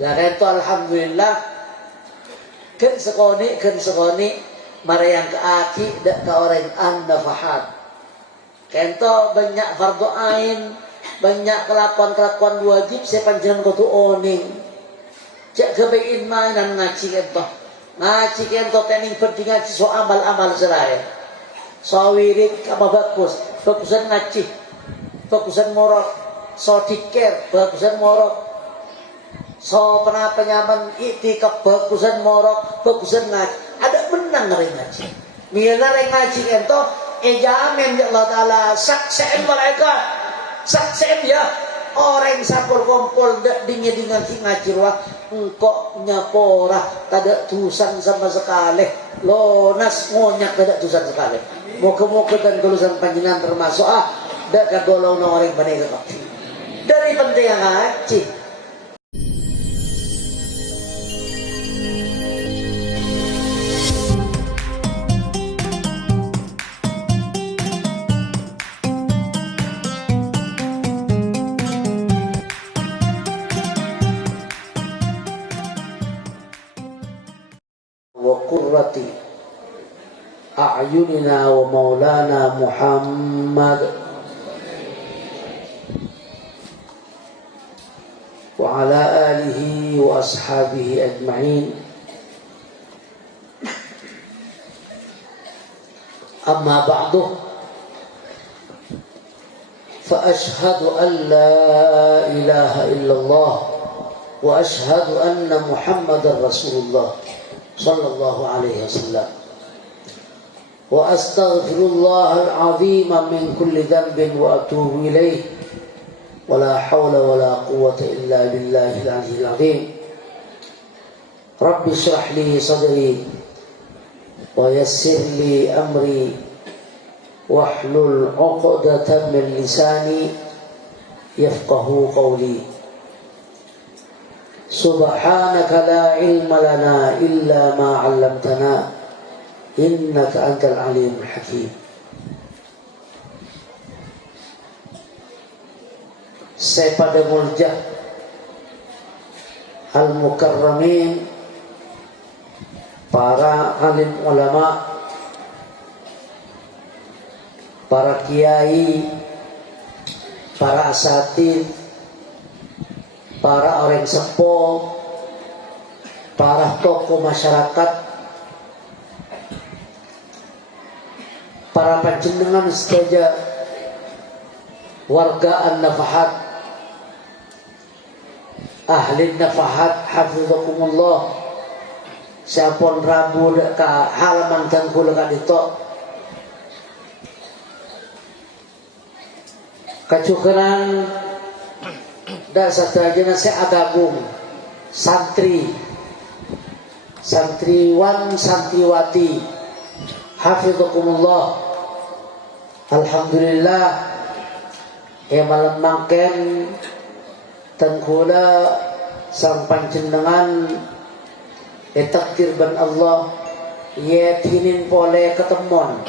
Lah itu alhamdulillah kan sekoni marayang ke aki dak ka orang an-nafahat. Kento banyak fardu ain, banyak kelakuan-kelakuan wajib saya panjenengan kudu oning. Cek kebein mainan ngaji kento. Ngaji kento tening penting ngaji so amal-amal seraya. So wirid apa bagus, bagusan ngaji. Bagusan morok, so dikir, bagusan morok. So pernah penyaman itikaf bagusan morok, bagusan ngaji. Ada menang ring ngaji. Mila ring ngaji ento jamin ya Allah Taala saksien malaikat. Saksien ya orang sapul kumpul dak dinya di ngaji ruah engkau nyapora tidak tusan sama sekali. Lonas ngonyak tidak tusan sekali. Moga-moga dan kelulusan panjenengan termasuk dak kagolong orang banyak kok. Dari penting ngaji. Qurrati a'yunina wa maulana Muhammad wa ala alihi wa ashabihi ajma'in. Amma ba'du, fa ashhadu an la ilaha illallah wa ashhadu anna Muhammadar Rasulullah sallallahu alaihi wasallam wa astaghfirullah al-azim min kulli dhanbin wa atubu ilayh wa la hawla wa la quwwata illa billahil aliyyil azim. Rabbi shrah li sadri wa yassir li amri wahlul 'uqdatam min lisani yafqahu qawli. Subhanaka la ilma lana illa ma 'allamtana innaka antal alimul hakim. Saya pada muljah al-mukarramin, para alim ulama, para kiai, para asatid, para orang sepuh, para tokoh masyarakat, para panjenengan sedaja warga an-nafahat, ahli nafahat, hafizakumullah. Siapun rabu ka halaman tangku leka ditok kacukeran dan satrajana saya agagung santri, santriwan, santriwati, hafizakumullah. Alhamdulillah malam mangken tengkula sang panjenengan takdir ban Allah tinin pole ketemuan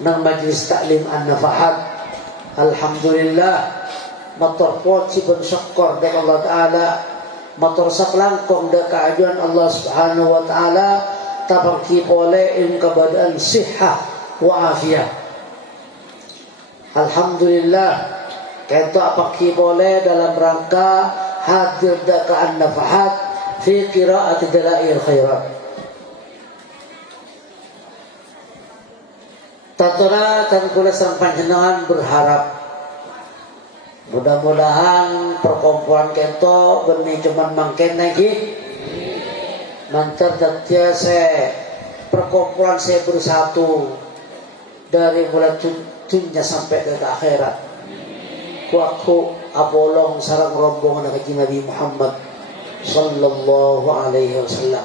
nang majlis taklim an-nafahat. Alhamdulillah motor poci pun syukur dari Allah Ta'ala, motor saklangkong dari keajuan Allah Subhanahu Wa Ta'ala, tabangki boleh in kebadan sihah wa afiyah. Alhamdulillah kita apaki boleh dalam rangka hadir dakaan nafahat fi qiraat dalail khairat. Tatuna dan kula sang panjenengan berharap mudah-mudahan perkumpulan kento benih cuman mangken lagi mancar datya saya perkumpulan saya bersatu dari mulai dunia sampai ke akhirat. Aku apolong sarang rombongan Nabi Nabi Muhammad sallallahu alaihi wasallam.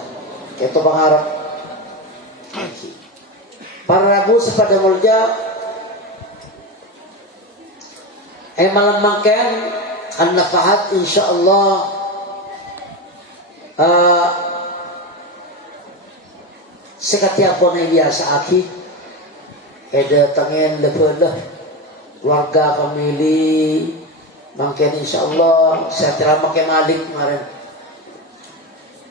Kita mengharap para rabu sepada mulja malam mangken an-nafahat insyaallah sekatiapun yang biasa aki datangin lebelah warga family mangken insyaallah saya telah makan malik kemarin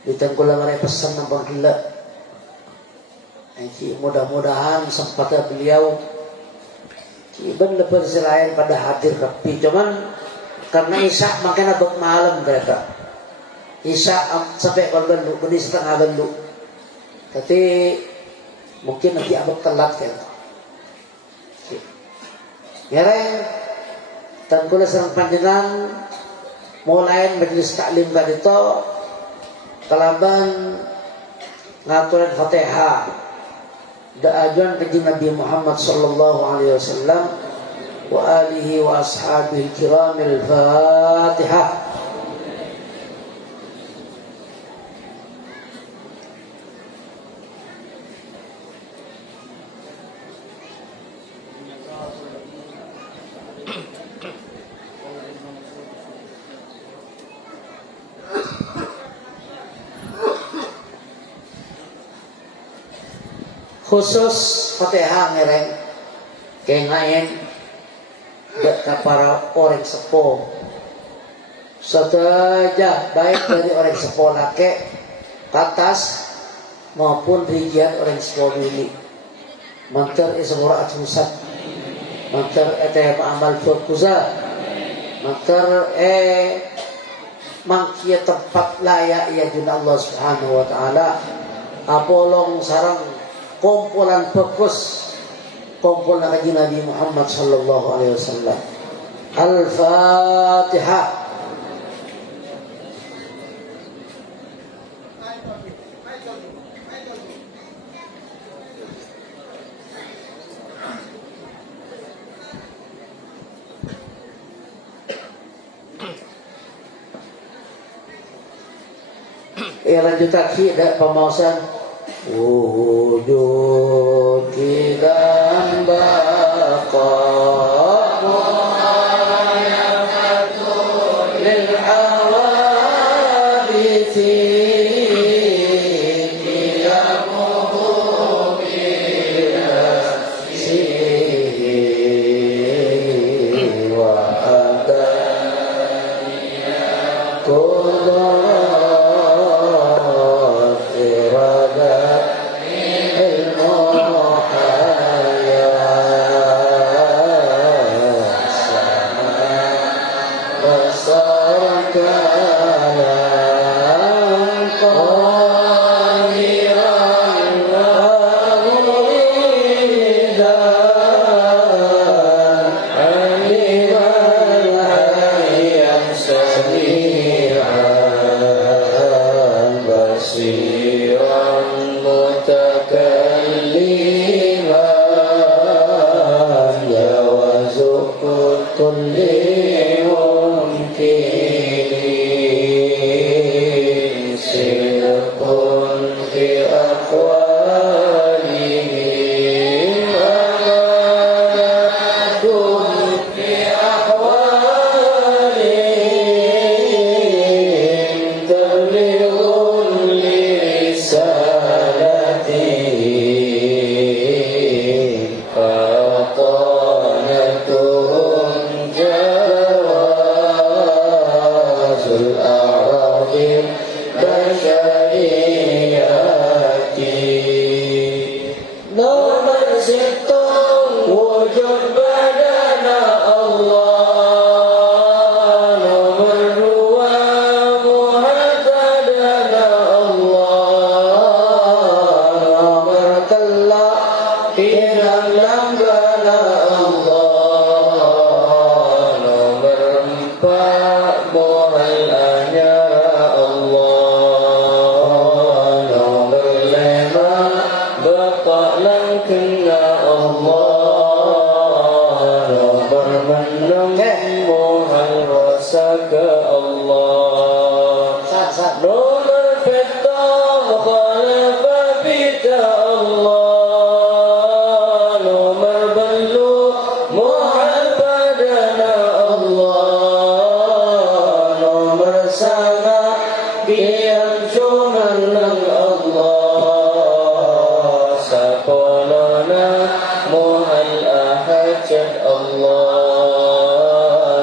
Ditengkula mereka pesan nampak gila. Mudah-mudahan sempatnya beliau Iban lepas selain pada hadir rapi. Cuman karena Isya makanya abad malam mereka. Isya sampai kalau beli setengah belu. Tapi mungkin nanti abad telat kan. Yareng tengkula serang panjenengan mulai majelis taklim tadi to kalaban ngaturan Fatihah da'ajuan kanjeng Nabi Muhammad sallallahu alaihi wasallam wa alihi wa ashabihi kiramil Fatihah. Khusus Fatihah ngereng kengain ke para orang sepuh saja baik dari orang sepuh laki atas maupun rijian orang sepuh mili mantar ismuraat musad mantar amal fokusa mantar mangkia tempat layak ya juna Allah subhanahu wa ta'ala apolong sarang kumpulan fokus kumpulan kaji Nabi Muhammad sallallahu alaihi wasallam. Al-Fatihah. Lanjut lagi ada pemausan wujud dan baqa mu'ayyafatun lil awadithi qiyamuhu binafsihi wa adaniya qudrat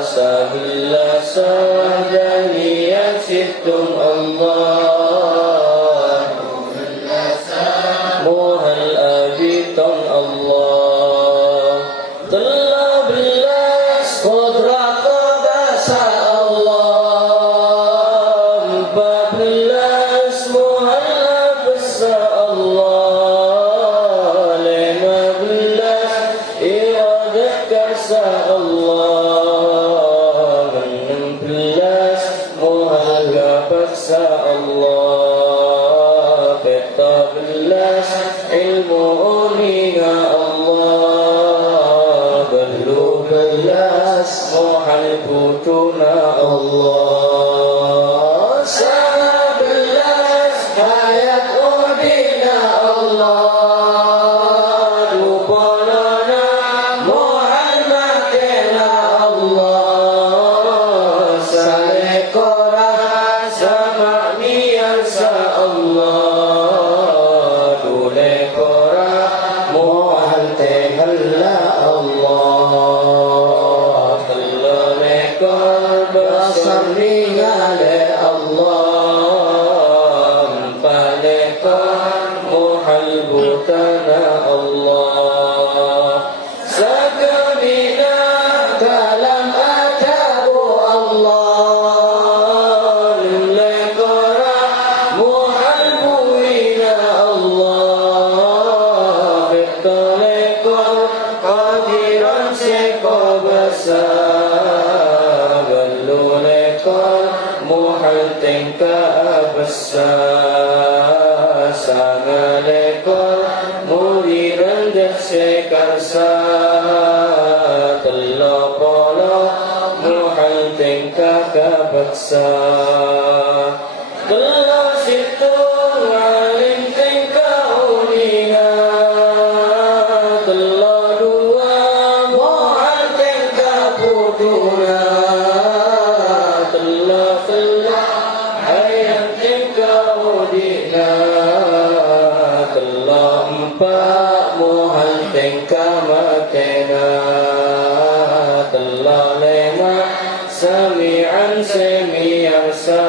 Sabillah sadaniyatsitum Allah baksa Allah Beta belas ilmu uninga Allah Belu belas mohal putuna Allah Sabelas hayat udina Allah Dupolona mohal makena Allah Salekora sama niasa Allah Dulekora mohal tehalla Allah Telekor basarningale Allah Palekor mohal butana Allah Sakamina kalam atabu Allah Lekora mohal buina Allah Betalekor kadiran seko besar Galulekor mohal tengka besar Sangalekor muriran dese karsa Telopolo mohal tengka kabaksa Telo situ alim tengka uninga Telo dua mohal tengka putuna Telo hayat tengka udina Telo empat mohal tengka makena Telo lima sami'an semi'arsa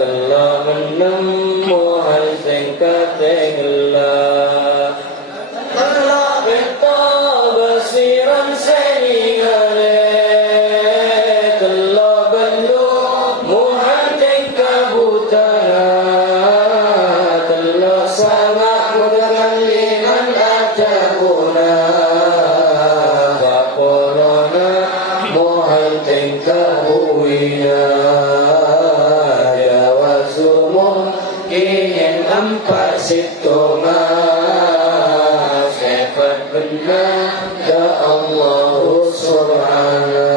Telo enam mohal tengka tegla Telo beta basiran seningale Telo belu mohal tengka butana Telo sama mutakalliman atakuna Bapolona mohal tengka buina Jawazumum ingin empat situma Sifat benar ya Allah surana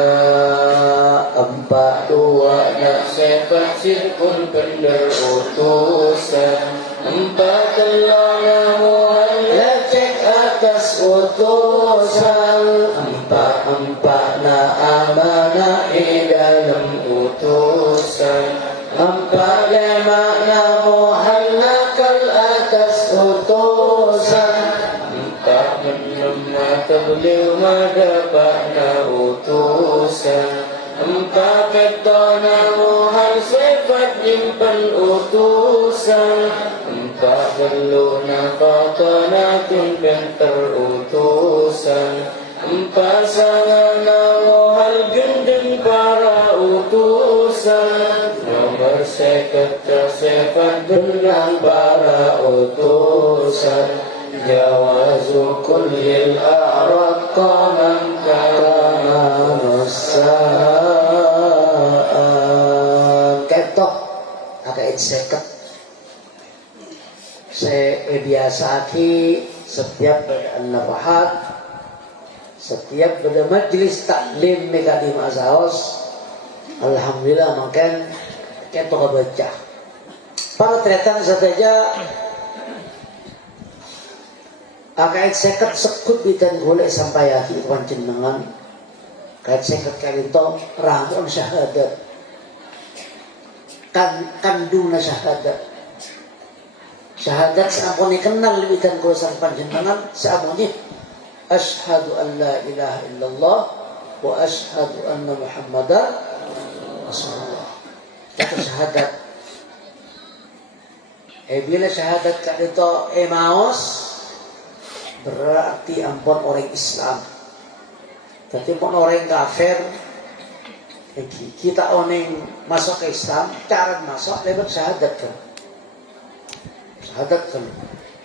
Empat dua nak sifat sirkun benar utusan Empat telana mohal lecek atas utusan Empat na amanah di dalam utusan Empat lima na mohal nakal atas utusan Empat enam mata beliau dapat na utusan Empat petona mohal sifat nyimpan utusan Empat belu nakatona tumpeng terutusan Empat sangana mohal gendeng para utusan Nomor sekata sifat benang para utusan Jawazu kullil a'rad qaman kana nussa'an Ketok agak seket Saya biasa setiap nafahat Setiap pada majlis taklim Mekadim Azaos Alhamdulillah makan ketok baca para tretan saja akait seket sekut bitan golek sampai akhir panjenengan kait seket kalintong ramun syahadat kanduna syahadat seampun kenal bitan golek sampai panjenengan seampun Ashhadu an la ilaha illallah wa ashhadu anna Muhammadan Rasulullah. Kata syahadat. Bila syahadat itu emaos berarti ampun orang Islam. Tapi pun orang kafir kita oning masuk ke Islam, cara masuk lewat syahadat kan. Syahadat kan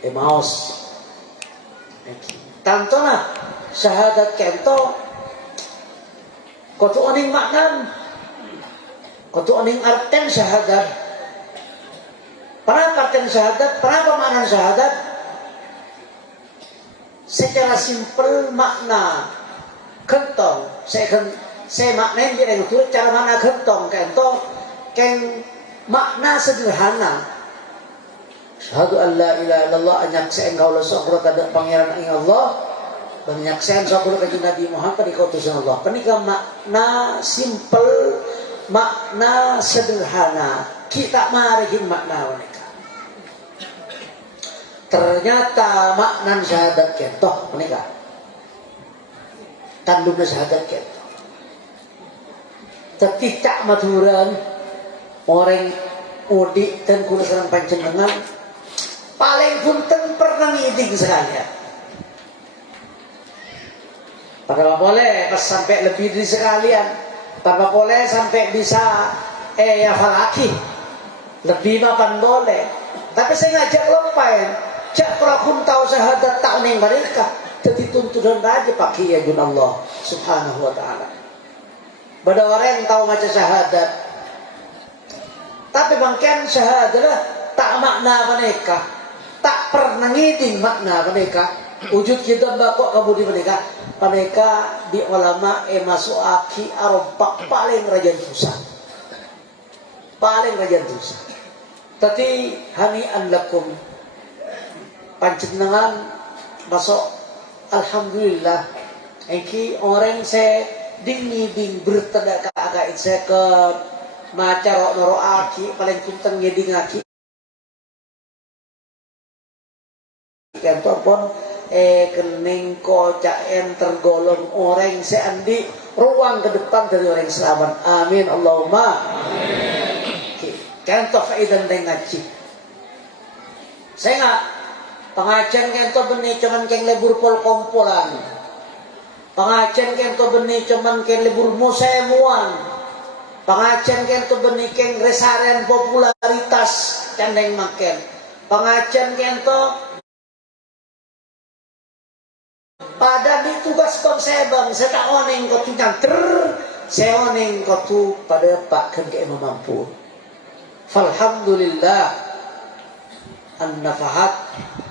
emaos. Tantona syahadat kento kotu oning maknan Kutu oning arten syahadat. Kenapa arten syahadat? Kenapa makna syahadat? Secara simpel makna gentong. Saya maknain dia itu cara makna gentong. Keng makna sederhana. Syahadu an la ilaha illallah anyaksaan kaulah syukur kada pangeran ing Allah. Penyaksian syukur kanjeng Nabi Muhammad dikutusan Allah. Penika makna simple, makna sederhana. Kita marihin makna mereka. Ternyata makna syahadat kentoh menika. Kandungna syahadat kentoh. Teticak maturan orang udik dan kula sareng panjenengan paling punten pernah ngiding sekalian. Pada boleh pas sampai lebih dari sekalian. Pada boleh sampai bisa hafal lebih mapan boleh. Tapi saya ngajak lepain. Jak prakun tahu syahadat tak neng mereka. Jadi tuntunan aja pakai ya Allah Subhanahu wa taala. Pada orang yang tahu macam syahadat. Tapi bangkian syahadat tak makna mereka. Tak pernah ngiding makna mereka. Wujud kita bakok kabudi mereka. Mereka di ulama masuk aki arompak paling rajin susah. Paling rajin susah. Tapi hani'an lakum. Panjenengan masuk alhamdulillah. Iki orang saya ding bertanda agak saya ke maca rok aki paling kunteng ngeding aki. Kantor pun kening kocaen tergolong orang seandi ruang ke depan dari orang selamat. Amin Allahumma. Amin. Kantor faidan dengan ngaji. Saya nggak pengajian kantor benih cuman keng lebur pol kompolan. Pengajian kantor benih cuman keng lebur musemuan. Pengajian kantor benih keng resarian popularitas candeng makan. Pengajian kantor pada di tugas konsebang saya tak oneng kau tu nyanter saya oneng kau tu pada pak kan ke mampu. Alhamdulillah an-nafahat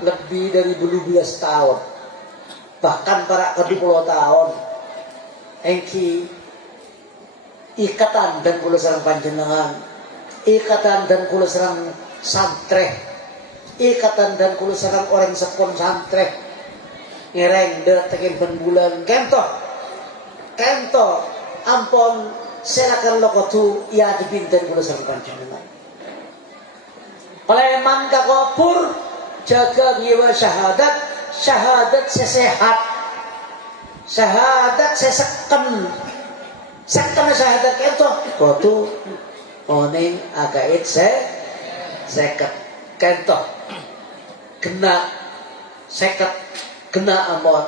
lebih dari 12 tahun bahkan para ke 20 tahun engki ikatan dan kula sareng panjenengan ikatan dan kula sareng santre ikatan dan kula sareng orang sepon santre ngereng tekin bulan kento ampon silakan lokotu ya dipinten kula sareng panjenengan Paleman kakopur jaga jiwa syahadat sesehat syahadat seseken syahadat kento kotu oning agait seket kento kena seket kena amon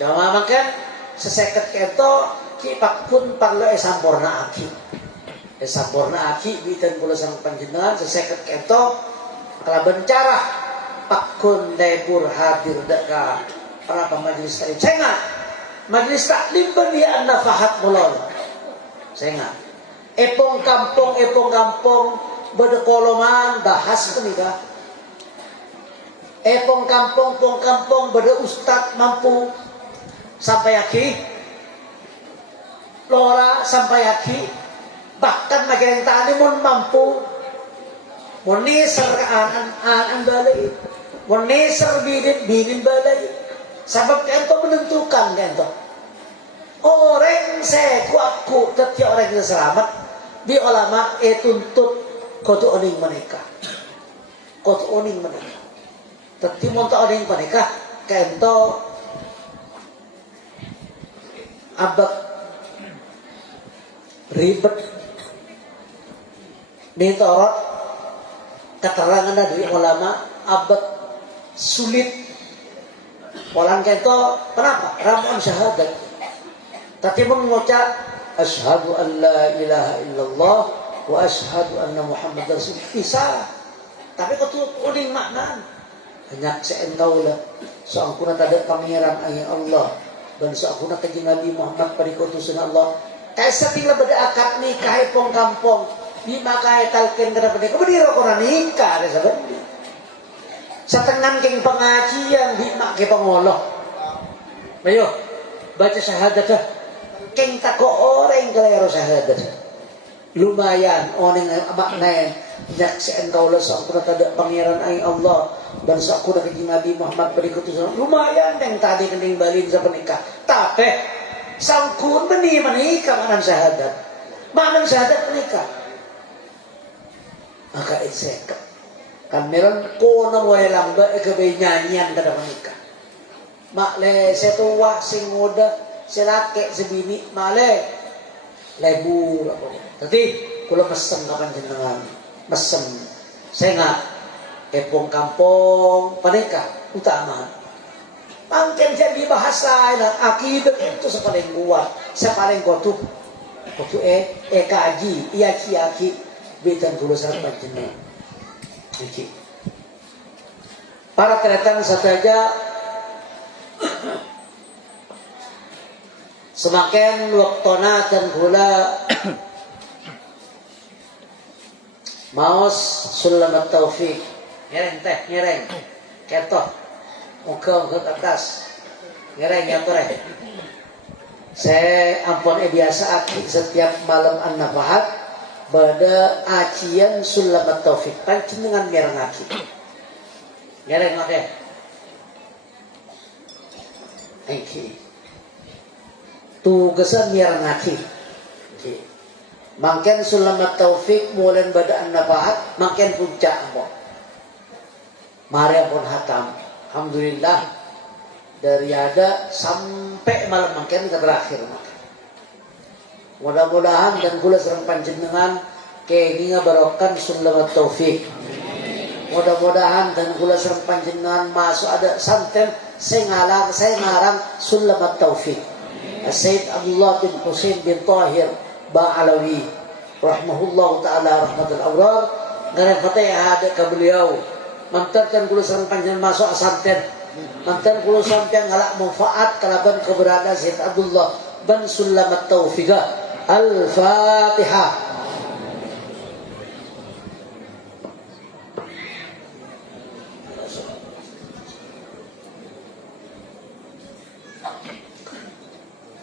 cuma makan seseket kento kipak pun parlo sampurna aki bitan kula sareng panjenengan seseket kento kalaban cara pakun lebur hadir deka para majelis taklim saya majelis taklim bani an-nafahat mulon saya epong kampung bade koloman bahas menika pong kampung bade ustad mampu sampai aki lora sampai aki bahkan makin tani mun mampu moneser an balai moneser binin balai sebab kento menentukan kento orang saya kuatku setiap orang yang selamat di ulama tuntut kudu oning mereka tapi monta oning mereka kento abad ribet nitorot keterangan dari ulama abad sulit walang kento kenapa ramon syahadat tapi mengucap asyhadu an la ilaha illallah wa asyhadu anna muhammadar rasulullah bisa tapi kau uning makna hanya seengkau lah seangkuna tada pangeran ayat Allah dan seangkuna kanjeng Nabi Muhammad parikutusan Allah Kaisa tinggal beda akad nikah pong kampung. Di makai talken kada pede. Kemudian orang nikah ada sebenarnya. Setengah keng pengajian di makai pengoloh. Ayo baca syahadat dah. Keng tako orang kalau syahadat. Lumayan orang makna nyaksian kau lah sakura tada pangeran ai Allah dan sakura kanjeng Nabi Muhammad berikut itu. Lumayan yang tadi kening balin sa penikah. Tapi sangkun beni menikah makan syahadat. Makan syahadat menikah. Maka insek kan meron kono wae lamba kebe nyanyian kada menikah. Makle setua sing muda selake sebini male lebur apa. Tadi kula mesem kapan jenengan. Mesem senga epong kampung panika utama mangken jadi bahasa ina akidah itu paling kuat paling kuat kaji iya aki betan kula sareng panjenengan iki para tretan saja semakin waktona dan kula maos sulamat taufik nyereng ketok muka ke atas nyereng saya ampun biasa aki setiap malam an-nafahat pada acian sulamat taufik pancing dengan nyereng aki nyereng make iki tugasan nyereng aki makin sulamat taufik mulan badaan nafahat makin puncak mo mari pun hatam alhamdulillah dari ada sampai malam makin ke terakhir mudah-mudahan dan kula serang panjenengan kini ngabarokan sulamat taufik mudah-mudahan dan kula serang panjenengan masuk ada santen saya ngarang sulamat taufik Sayyid Abdullah bin Husain bin Tahir Ba'alawi rahmahullah ta'ala rahmatul awrar dengan fatihah ada ke beliau mantarkan kula sareng panjenengan masuk asanten mantan kula sampeyan ngalak manfaat kalaban keberadaan Sayyid Abdullah bin Sulamat Taufiqah Al-Fatihah.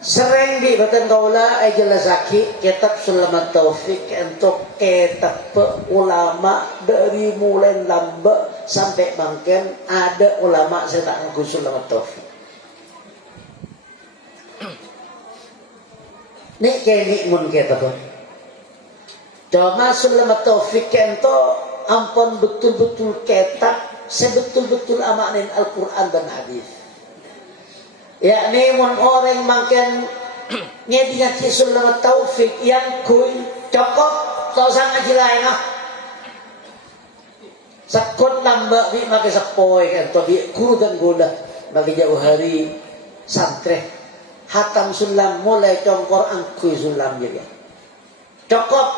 Sering di batan kaula ay jelasaki kitab Sulamat Taufik untuk kitab ulama dari mulai lamba sampai bangken ada ulama saya tak ngaku Sulamat Taufik. Nek kene mun kitab. Cuma Sulamat Taufik itu ampun betul-betul kitab sebetul-betul amanin Al-Qur'an dan hadis. Yakni mun orang makin ngedinya Sulamat Taufik yang kuy cokok tau sang ngaji lain ah sakot lamba bi make sapoy kan to bi guru dan goda bagi jauh hari santre hatam sulam mulai congkor angkuy sulam jadi cokok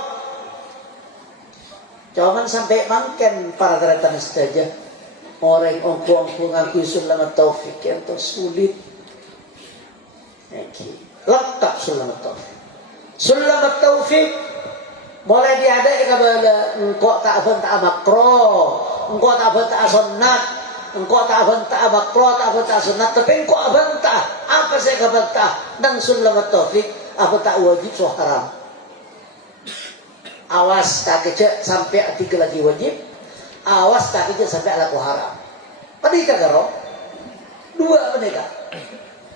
cuman sampai makin para daratan saja orang ongko ngakuy Sulamat Taufik itu sulit. Letak Sulamat Taufik. Sulamat Taufik mulai diadai kepada engkau tak tak makro, engkau tak tak sunnat, engkau tak tak makro, tak tak sunnat, tapi engkau bantah apa saya bantah dan Sulamat Taufik apa tak wajib so haram. Awas tak kecek sampai tiga lagi wajib, awas tak kecek sampai laku haram. Menikah karo dua menikah.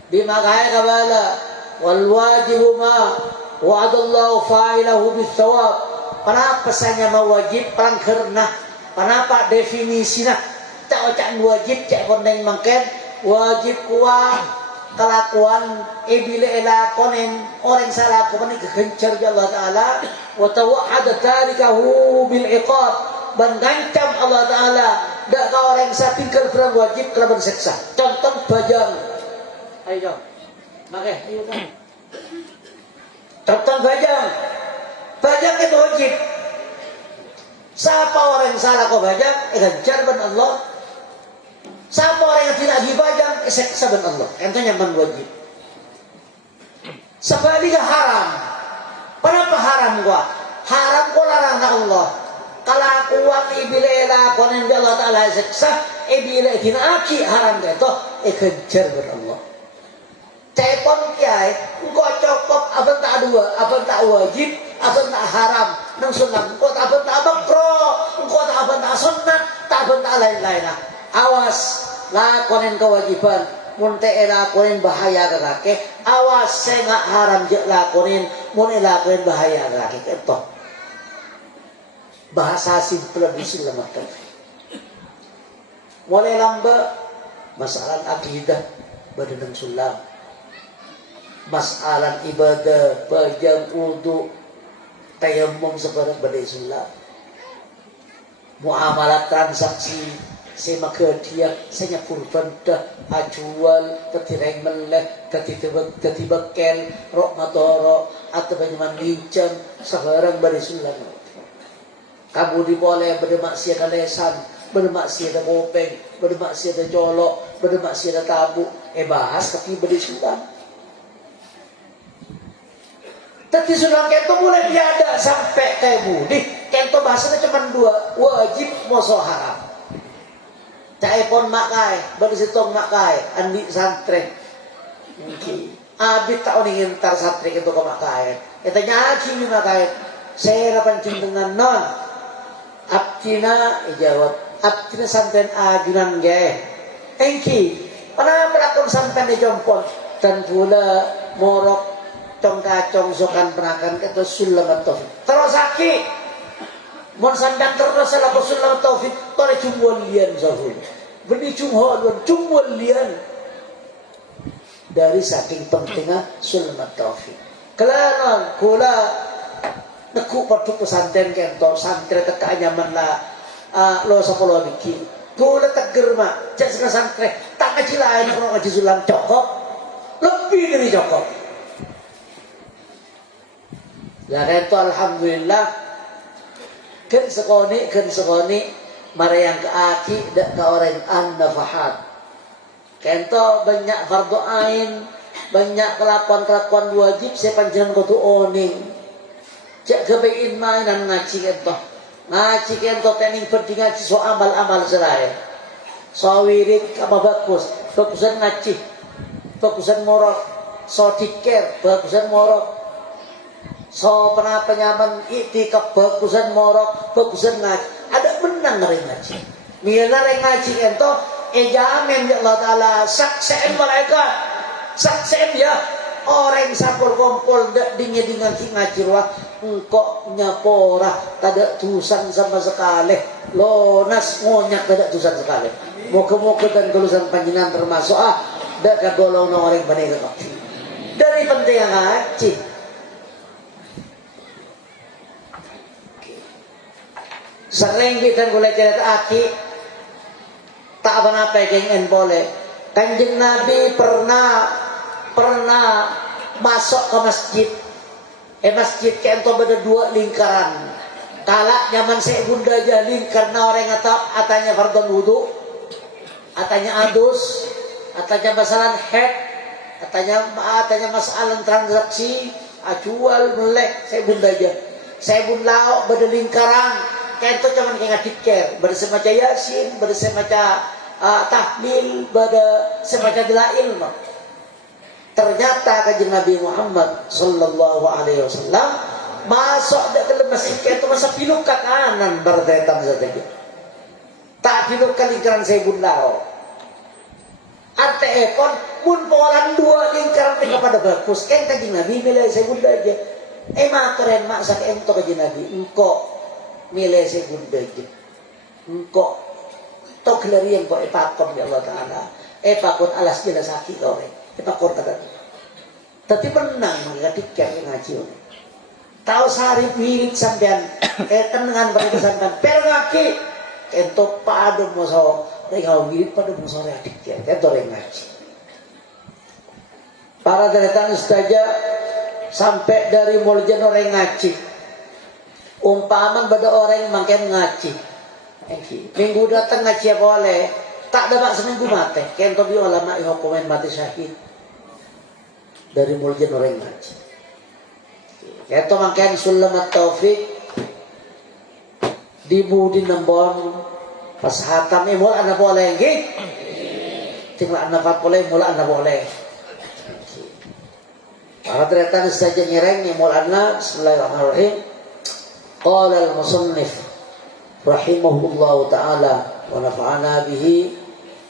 Dimakai kabala wal wajibu ma wa'adallahu fa'ilahu bisawab. Kenapa sanya mawajib perang karena kenapa definisinya tak ocak wajib cak kondeng mangken wajib kuat kelakuan bila elakonen orang salah ko ni kekencar Allah taala wa tawa'ada tarikahu bil iqab dan gancam Allah taala dak ka orang sapingkar perang wajib kelaban seksa. Contoh bajang ayo makai ayo kan contoh bajang itu wajib siapa orang yang salah kau bajang ganjar ban Allah siapa orang yang tidak dibajang seksa ban Allah itu nyaman wajib sebaliknya haram haram ko larang na Allah. Kalakuan ibila konen Allah Ta'ala seksa ibila tinaki haram itu kejar ber Allah. Cepon kiai engkau cokop apa tak dua, apa tak wajib, apa tak haram nang sunnah. Engkau tak apa tak makro, engkau tak apa tak sunnah, tak apa tak lain-lain. Awas lakonin kewajiban, munte lakonin bahaya kakek. Awas saya nggak haram je lakonin, mun lakonin bahaya kakek itu. Bahasa simple bisa lemah. Mulai lamba masalah akidah badan sulam, masalah ibadah pajang wudu tayammum sebarang badan sulam, muamalah transaksi saya maka dia saya kurban dah ajual ketireng meleh ketibaken rok matoro atau banyaman minjam sebarang badan sulam. Kamu diboleh bermaksiat lesan, bermaksiat kopeng, bermaksiat colok, bermaksiat tabu. Bahas tapi berdisulam. Tapi sulam kento mulai tiada sampai kayak budi. Kento bahasanya cuma dua, wajib moso haram. Caipon makai, berisitong makai, andi santri. Abis tak ingin tar santri kento kau makai. Kita nyaci ni makai. Saya rapan cintungan non. Abdina jawab abdina santen ajunan ge engki pana pelakon santen di jompon dan pula morok cong kacong sokan penakan kata sulam taufik terus aki mon sandan terus laku sulam taufik tore cumwal lian sahul beni cumwal lian dari saking pentingnya sulam taufik kelanan kula neku padu pesantren kento santri teka nyaman lah lo sepuluh bikin kula teger mak cek sekali santri tak ngaji lain kalau ngaji sulam cokok lebih dari cokok ya kento alhamdulillah ken sekoni marayang ke aki dak ke orang an nafahat kento banyak fardu ain banyak kelakuan wajib saya panjangan kudu oning. Cek kebain mainan ngaji kento tening penting ngaji so amal seraya so wirid apa bagusan ngaji bagusan morok so diker bagusan morok so penyaman itikaf bagusan morok bagusan ngaji ada menang ring ngaji mila ring ngaji kento jamin ya Allah Ta'ala saksem malaikat saksem ya orang sapur kumpul dingin ngaji ruang engkau nyapora tidak tusan sama sekali lonas ngonyak tidak tusan sekali moga-moga dan kelulusan panjenengan termasuk tidak kagolong orang banding dari penting yang ngaji sering kita boleh cerita aki tak apa-apa yang boleh Kanjeng Nabi pernah masuk ke masjid masjid kento beda dua lingkaran kalak nyaman saya bunda jalin karena orang atanya fardhu wudu atanya adus atanya masalah head atanya masalah transaksi ajual melek saya bunda aja saya bun lauk beda lingkaran kento cuman kayak ngadiker beda semacam yasin beda semacam tahmil beda semacam dalail ternyata kajian Nabi Muhammad sallallahu alaihi wasallam masuk ke masjid itu masa piluk ke kanan berdetam saja tak piluk ke lingkaran saya bundao arte ekon mun polan dua lingkaran kepada bagus kajian Nabi milih saya bunda aja keren mak sak ento kajian Nabi engkau milih saya bunda aja engkau tok larian kok epakon ya Allah Ta'ala epakon alas jelas sakit orang epakon kata tapi menang ketika ngaji tahu sehari wirid sampean tenangan pada sampean pergaki ento padu moso dengan wirid pada moso adik ya itu ngaji para deretan saja sampai dari muljan orang ngaji umpaman pada orang makin ngaji minggu datang ngaji apa boleh tak dapat seminggu mati kento bi ulama hukuman mati syahid dari muljan orang ngaji Ito mangken sulamat taufik dibudi nembon pas hatam mula na boleh nggih. Tinggal anda boleh mula anda boleh. Para ternyata saja nyereng ni mulana bismillahirrahmanirrahim. Qala al-musannif rahimahullahu taala wa nafa'ana bihi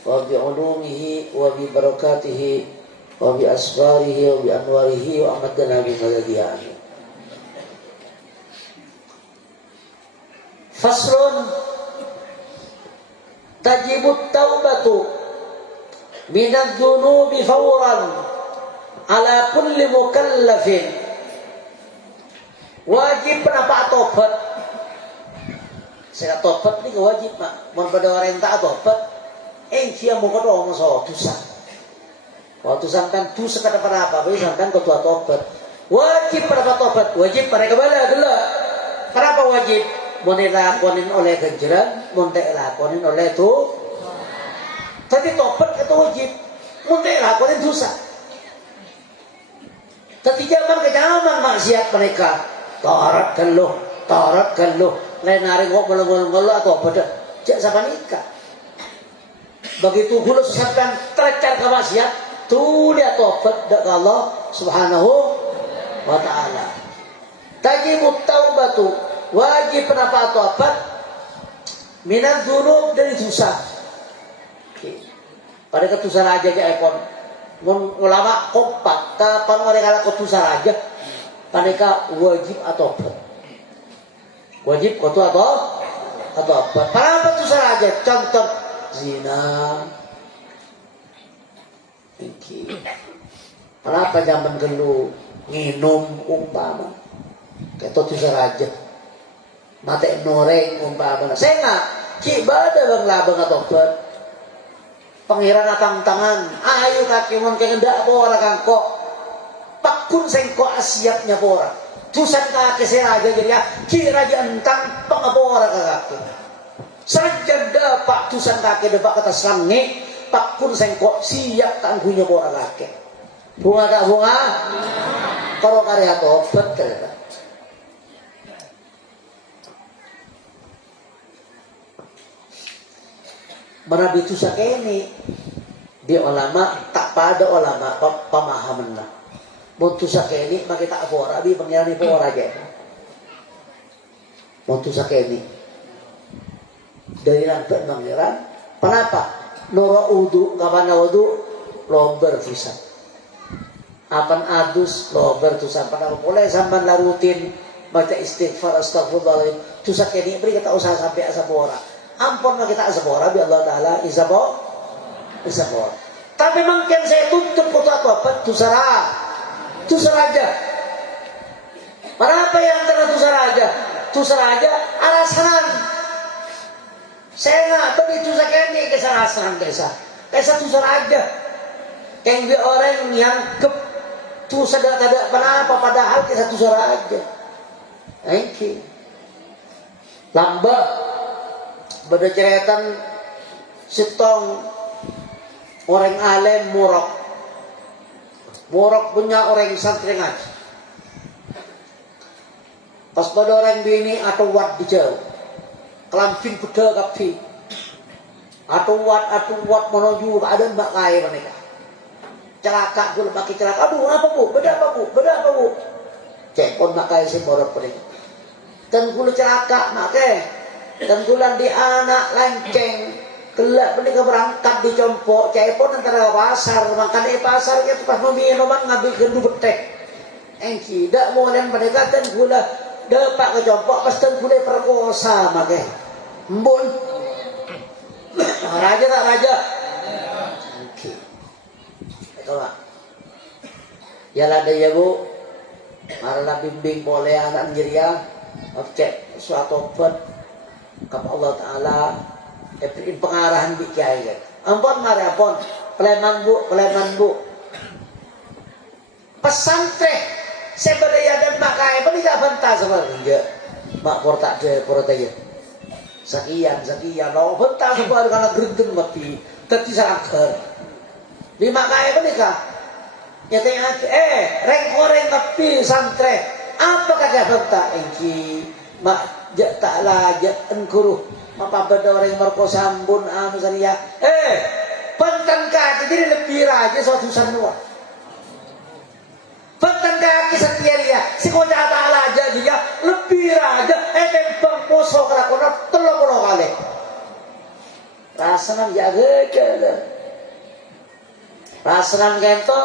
wa bi ulumihi wa bi barakatihi wa bi asfarihi wa bi anwarihi wa amadana bi madadihi. Faslun tajibut taubatu minadz dzunubi fawran ala kulli mukallafin. Wajib penapa tobat. Saya tobat ni wajib mak. Mun pada orang yang tak tobat, dia mau kau so dosa. Waktu sampai dosa kata pada apa? Bagi sampai kau tobat. Wajib penapa tobat. Wajib pada kebala adalah. Kenapa wajib? Mun dilakonin oleh ganjaran, mun dilakonin oleh tu. Tapi tobat itu wajib. Mun dilakonin dosa. Tapi zaman ke zaman maksiat mereka tarat geluh lain hari kok belum atau apa dah jak siapa nikah begitu gula sampai tercar ke maksiat tu dia tobat dak Allah subhanahu wa ta'ala. Tajibut taubatu wajib penapa tobat minadz dzunub dari dosa. Pada ketusan aja ke iPhone ulama kompak kapan orang kala kutusan aja paneka wajib atau tobat. Wajib kutu atau tobat. Para kutusan aja contoh zina. Iki. Kenapa zaman dulu minum umpama kayak tutusan aja. Mate noreng umpama. Saya nggak kibada bang labang atau tobat. Pangeran atang tangan, ayo kaki mon kendak pora kangko, pakun sengko asiapnya pora, tusan kaki seraja jadi ya, kiraja entang pangapora kaki, saja dapat tusan kaki dapat kata sangi, pakun sengko siap tangguhnya pora kaki, bunga tak bunga, kalau karya tobat kereta. Merabi itu sakini di ulama tak pada ulama pemahaman lah. Montu sakini maka tak pora bi pengiran ibu orang aja. Montu sakini dari lambat pengiran. Kenapa? Nora udu kapan udu lomber tusan. Apan adus lomber tusan. Pada boleh sampai larutin baca istighfar astagfirullahaladzim. Tu sakini beri kita usaha sampai asapora. Ampun kita asapora bi Allah Taala isapora. Tapi mungkin saya tutup kota tobat tu saraja. Para apa yang antara tu saraja alasan. Saya nggak begitu sakit ke alasan desa tu saraja. Yang orang yang ke tu sadar tidak kenapa padahal kita tu saraja. Thank Lamba bercerita setong orang alim murok punya orang santri ngaji. Pas pada orang bini atau wat dijauh, kelampin beda kapi, atau wat menuju ada mbak kaya mereka. Celaka gue pakai celaka. Aduh apa bu? Beda apa bu? Cepon mbak kaya si murok mereka. Dan gue celaka makai. Dan bulan di anak lanceng gelap mereka berangkat di compok cepon antara pasar makan di pasar itu pas meminum ngambil gendu betek engki dak mau dan mereka dan gula dapat ke compok pas dan gula perkosa makai embun raja tak raja engki itu lah ya ada ya bu marah bimbing boleh anak menjeria cek suatu obat kapa Allah Ta'ala beriin pengarahan bikiai kan ampun mari ampun peleman bu pesantren seberdaya dan makai apa tidak bantah sebenarnya enggak mak portak de portaya sekian lo bantah sebenarnya karena gerendeng mati tadi sangker di makai apa nikah nyatanya reng tapi santren Apakah kata engki mak jak taklah jak engkuruh apa bedoreng merkosambun anu saria. Pentan kaki jadi lebih raja suatu sanua. Pentan kaki setia dia si kota taklah aja dia lebih raja tembang poso kelakon telok kali. Rasanam jaga ke. Rasanam gento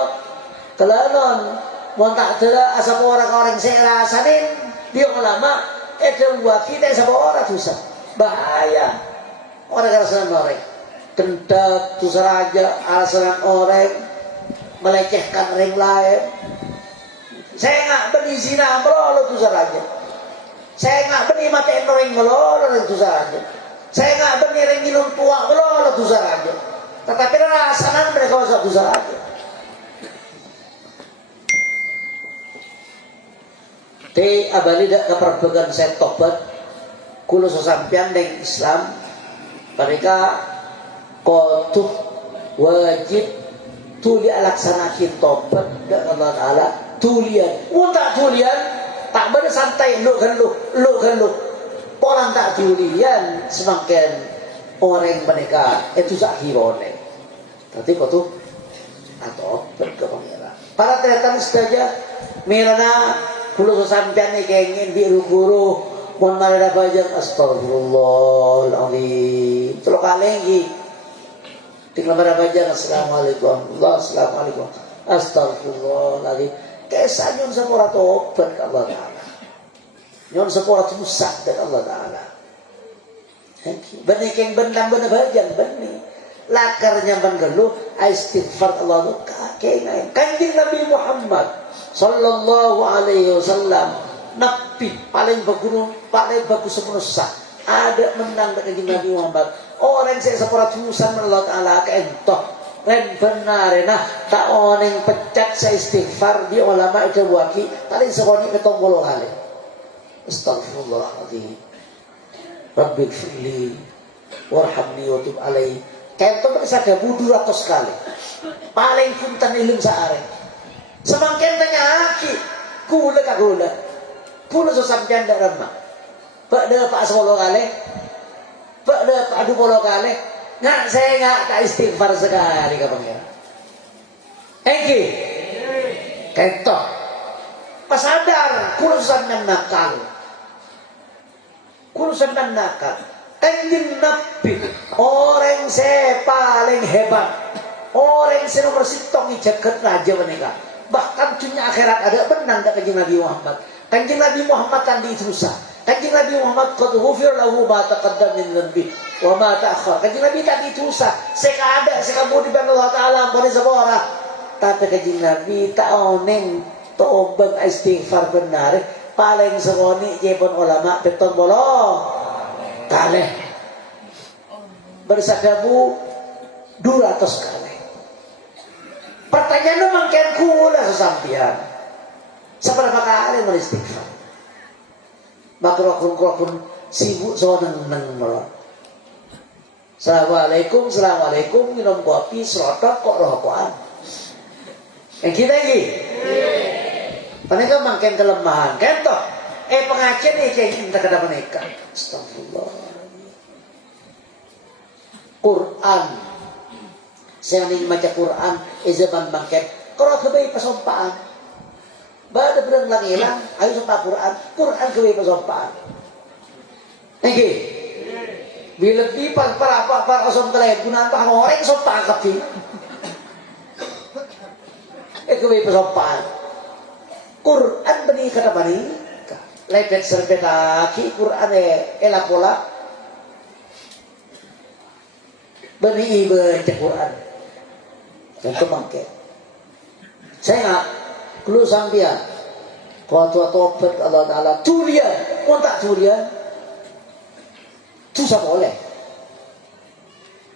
kelanon. Mau tak ada asap orang saya rasain dia lama buat kita asap orang susah bahaya orang rasain orang kendak susah raja alasan orang melecehkan orang lain. Saya nggak beni zina melolo susah raja, saya nggak beni matiin orang melolo susah raja, saya nggak beni orang minum tua melolo susah raja, tetapi rasain mereka susah raja. Te abali dak kaperbegan saya tobat kulo sesampian dengan Islam mereka kotuh wajib tuli alaksanakin tobat dak Allah Taala tulian tak tulian tak bener santai lu kan orang tak tulian semakin orang mereka itu sakirone tapi kotuh atau berkepangeran para tretan saja mirana kulo sampean iki kenging biru-guru mon marada bajang astagfirullahalazim. Terus kali iki tinggal marada bajang assalamualaikum. Assalamualaikum. Astagfirullahalazim. Kesa nyon sepura tobat ke Allah Taala. Nyon sepura tusak dari Allah Taala. Benih keng bendam bener bajang benih. Lakarnya banggeluh istighfar Allah kakek kanjeng Nabi Muhammad sallallahu alaihi wasallam nabi paling bagus sepenuhnya ada menang dengan Nabi Muhammad orang saya seperti urusan Allah Ta'ala keentoh ren benar nah tak orang pecat saya istighfar di ulama itu waki paling sekoni ketong bolong kali astagfirullahaladzim rabbil firli warhamni wa tub alaihi keentoh bersabda 200 kali paling punten ilim saare semakin tanya aki gula sesampian dak remah pak de pak solo kali pak de pak adu polo kali saya nggak istighfar sekali ke pangeran engki kentok pas sadar kulo sampean nakal kanjeng Nabi orang saya paling hebat orang saya nomor sitong jagat raja menikah bahkan dunia akhirat ada benang dak kanjeng Nabi Muhammad. Kanjeng Nabi Muhammad kan diutusah. Kanjeng Nabi Muhammad qad ghufir lahu ma taqaddam min dhanbi wa ma ta'akhkhar. Kanjeng Nabi tak diutusah. Sekada sekamu di Allah Taala ampuni sabora. Tapi kanjeng Nabi tak oneng tobat istighfar benar paling sekoni jepon ulama beton bolo. Kaleh. Bersadabu 200 kali. Pertanyaan mangken kula sesampian. Seberapa kali beristighfar? Maka rokun sibuk soalnya neng melon. Assalamualaikum minum kopi serotok kok rokokan. Yang kita lagi. Mereka mangken kelemahan. Kentok. Pengajian nih kayak kita kada menikah. Astagfirullah. Quran. Saya ingin baca Quran, zaman bangket. Kalau kebaik pesompaan, bada berang lang ilang, ayo sumpah Quran kebaik pesompaan. Oke, bila di para osom telai gunaan pak orang sompaan kapi. Kebaik pesompaan. Quran bani kata bani, lepet serbet aki Quran elapola. Bani baca Quran. Dan kemangke saya nggak perlu sampian kuat tobat Allah Taala durian mau tak durian susah boleh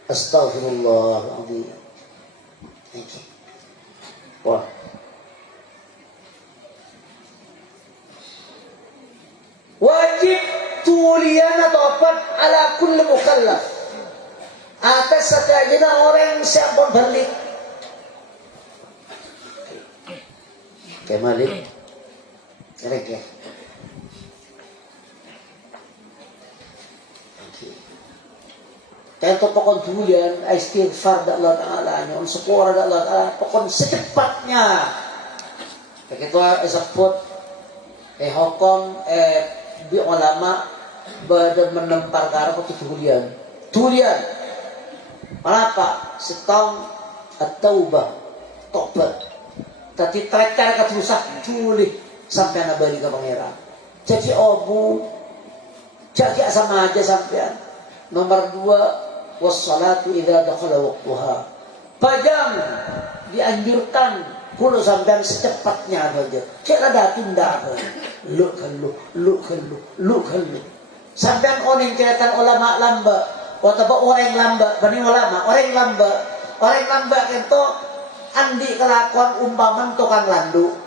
astagfirullahaladzim wah wajib durian tobat ala kulli mukallaf atas setiap orang siapa balik Kemalik Rege. Kaya ito pokon duyan, ay istighfar da Allah Ta'ala niya, on sepura da Allah Ta'ala, pokon secepatnya. Kaya ito ay sapot, hukom, di ulama, bada menempar kara ko tulian. Tulian. Kenapa? Setong at-taubah, tobat. Tapi terakhir keterusak tuli sampai nabali ke pangeran. Jadi obu, jadi sama aja sampean. Nomor 2, wassalatu idza dakhala waqtuha. Pajang dianjurkan kulo sampean secepatnya aja. Cek ada tunda. Lu kan. Sampean oning kelihatan ulama lamba, atau orang lamba, bani ulama, orang lamba itu andi kelakuan umpaman tukang landu.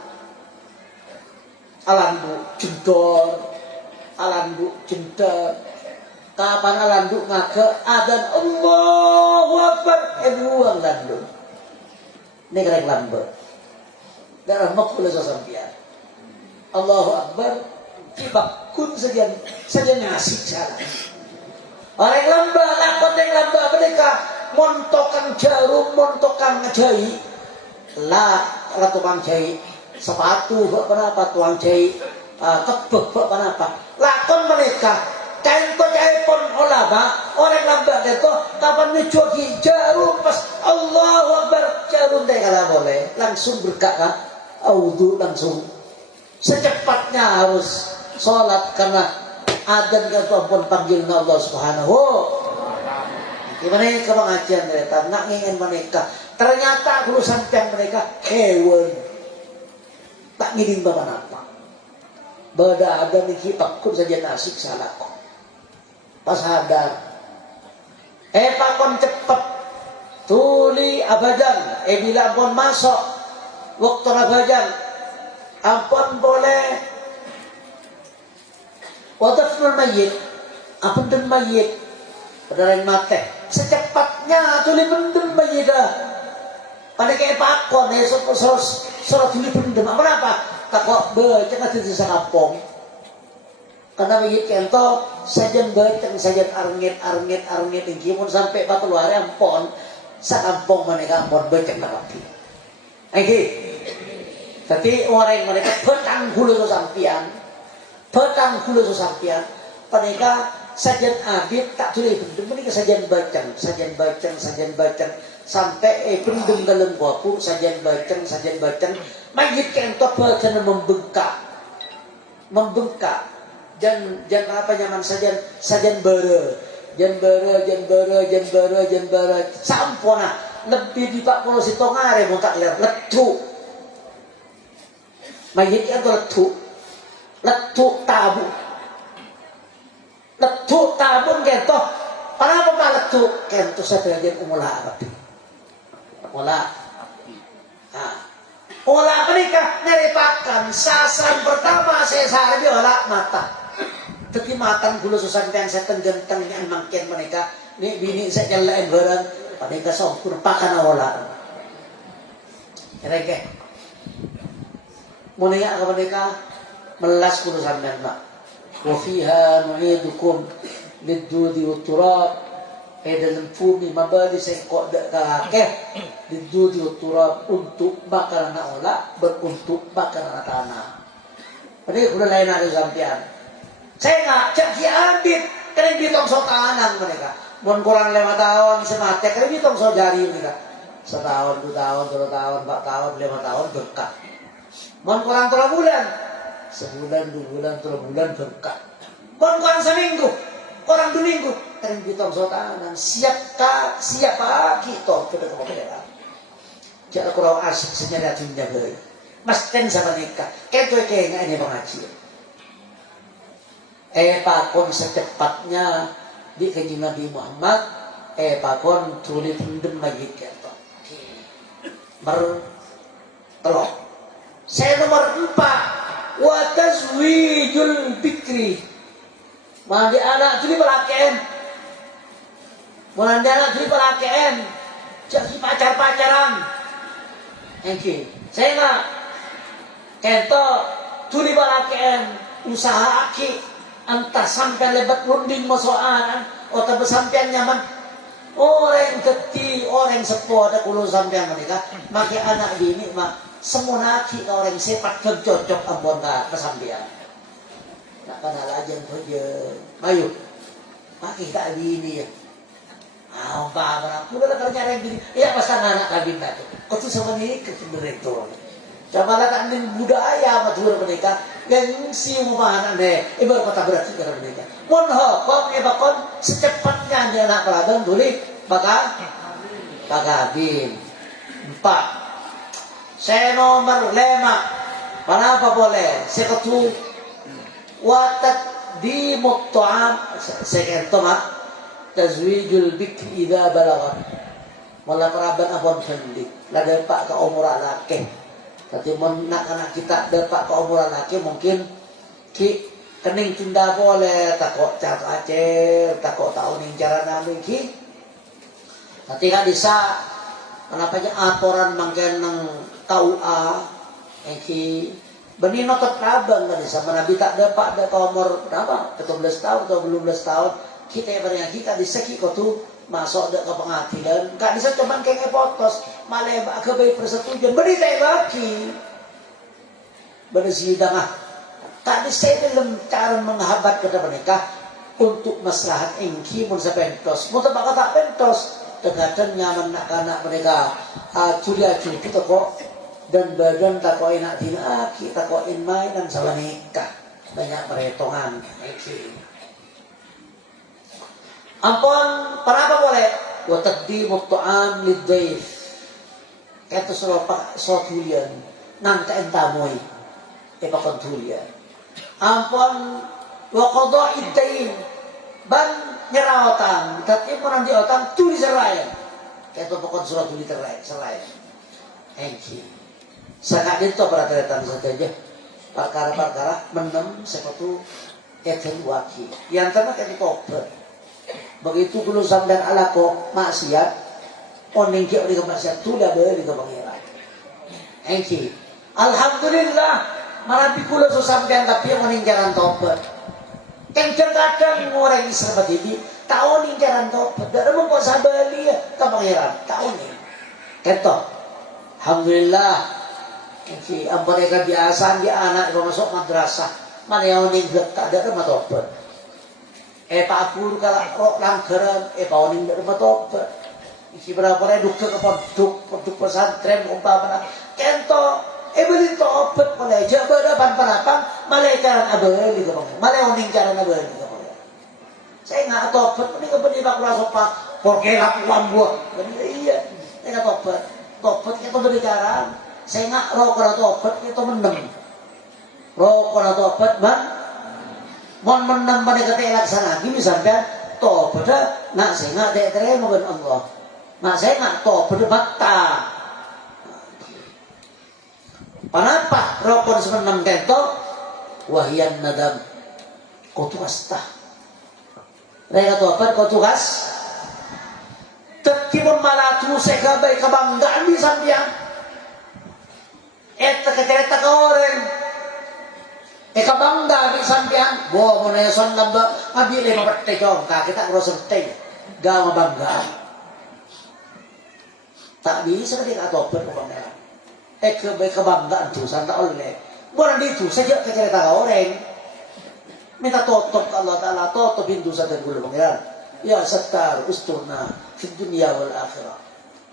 Alandu jendor. Kapan alandu ngake adan Allahu Akbar buang landu. Ini kerek lamba. Darah makhluk sesampian. Allahu Akbar kibakun saja ngasih jalan. Orang lamba, lakon yang lamba mereka montokan jarum, montokan jahit. Lah tukang jahit sepatu, kenapa tukang jahit kebek, kenapa? Lakon mereka kain pun ulama, orang lamba itu kapan mencuci jarum pas Allahu Akbar jarum deh kalau boleh langsung berkah kan? Audu langsung secepatnya harus sholat karena adzan kan pun panggil Allah Subhanahu. Gimana ini kepengajian mereka nak ingin mereka ternyata urusan mereka hewan tak ngirim bapak apa bada ada niki pakun saja nasib salah kok pas sadar pakon cepet tuli abadan bila pun masuk waktu abadan ampun boleh wadafnul mayit apa den mayit pada yang mati secepatnya tuli pendem mayit pada kayak pakon surat tuli pendem apa tak kok baca nanti di kampung karena mayit kento sajen baca sajen arngit yang kimun sampai batu luar ampon sakampung mereka ampon baca nabi oke. Tapi orang mereka petang hulu sampian, mereka sajen abid tak tulis pendem, mereka sajen bacang, sampai pendem dalam wapu, sajen bacang, mayit kentok bacang membengkak, dan apa nyaman sajen bere, sampona lebih di Pak Polo Sitongare mau tak lihat letu. Mayit itu letuk tabun kento. Kenapa pak letuk kento sebagian umula Arabi umula mereka nyeripakan sasaran pertama saya olah mata tapi matang gula susah yang saya tenggenteng yang makin mereka ini bini saya jalan barang mereka sempur pakan olah mereka mulia kepada mereka melas kurusan mereka. Wafiha nu'idukum lidudi uturab. Dalam bumi mabadi saya kok kakek lidudi uturab untuk bakar anak olah beruntuk bakar anak tanah. Ini udah lain ada sampian. Saya nggak jadi ambil kalian ditong so tahanan mereka. Mohon kurang 5 tahun semate kalian ditong so jari mereka. 1 tahun, 2 tahun, 3 tahun, 4 tahun, 5 tahun berkah. Mohon kurang 3 bulan, sebulan, 2 bulan, 3 bulan berkah. Mohon kurang seminggu, kurang 2 minggu, kalian bitong sotanan siap kita ke kemudian. Jangan kurang asik senyara dunia beri. Mas ten sama nikah, kentoi kayaknya ini pengajian. Pakon secepatnya di kanjeng Nabi Muhammad, pakon tuli pendem lagi kento. Telok. Saya nomor 4 wa tazwijul bikri. Mandi anak jadi pelakeen. Mandi anak jadi pelakeen. Jadi pacaran. Oke. Saya nggak kento tuli balaken usaha aki entah sampai lebat runding masoanan atau sampai nyaman orang keti orang sepo ada kulo sampai mereka maki anak bini mak semua naki orang sepak cocok ampun tak kesampian nak kenal aja kerja mayu maki tak bini ya apa aku udah kerja yang gini ya pas anak kabin itu kau tuh sama nih kecenderung itu coba lah kan budaya matur mereka yang si rumahan deh ibarat kota berat sih kata mereka mon hokong bakon secepatnya dia anak peladang tulis bagabin 4 saya nomor 5 kenapa boleh saya ketu watak di muktoam saya kento mak tazwijul bikri idza balagha wala paraban abon sendi la depak ke umur laki tapi mun nak anak kita depak ke umur laki mungkin ki kening tinda boleh takut cat acer takut tahu ning cara nami ki ketika bisa kenapa aja aturan mangken nang KUA ki benih notot rabang kan bisa menabi tak depak ke umur berapa 17 tahun atau 12 tahun kita yang kita diseki kau tuh masuk ke pengadilan gak bisa cuman kayak potos malah ke bayi persetujuan berita lagi bersidang tak bisa dalam cara menghabat kepada mereka untuk maslahat engki mun sepentos mun tak pentos terkadang nyaman anak mereka curi kita kok dan badan tak kau enak tidak kita kau mainan sama nikah banyak perhitungan engki ampun, kenapa boleh? Wa taqdimu ta'am lid-dhaif. Kata tulian nang kaen tamoy. Pakon tulian. Ampun, wa qada'id dain. Ban nyerawatan, tapi pun nanti otang tulis seraya. Kata pakon surat tulis seraya. Engki. Sakat itu perhatian saja. Perkara-perkara menem sepatu eten waki. Yang tengah kayak koper. Begitu kulo sampean alako maksiat oning ki ori maksiat tu dah beli ke pangeran engki alhamdulillah marabi kulo so sampean tapi oning jaran tobat kadang orang Islam ini tahu oning jaran tobat dak mau kok sabali ke pangeran tahu ni keto alhamdulillah engki ampun ka biasa dia anak masuk madrasah mana oning tak ada rumah tobat Pak Pur kalau rok langgaran, Pak Oning rumah tobat. Isi berapa reduk ke produk pesantren umpamanya. Kento, beli tobat mulai jabat pan malai jalan abeli ke bang, malai Oning jalan abeli ke bang. Saya nggak tobat, ini kebeni pak rasopa, porkelap lambuah. Iya, saya nggak tobat kita beri jalan. Saya nggak rok tobat itu menem, rok tobat man. Mon menang pada kata laksana gini sampai tobat nak saya nggak terima dengan Allah nak saya nggak tobat batal kenapa rokon semenam kento wahyan nadam kau tugas tah mereka tobat kau tugas terkibun malatu sekabai kebanggaan di sampian cerita ke orang kabangga di sampian bo mo na son lamba mabili mapatay jong ka kita groserte ga mabangga tak bisa dia atopet ko panera kabangga tu santa oleh mo na dito saja cerita ka orang minta totok Allah taala totok bintu sa gulo pangeran ya sattar usturna fi dunya wal akhirah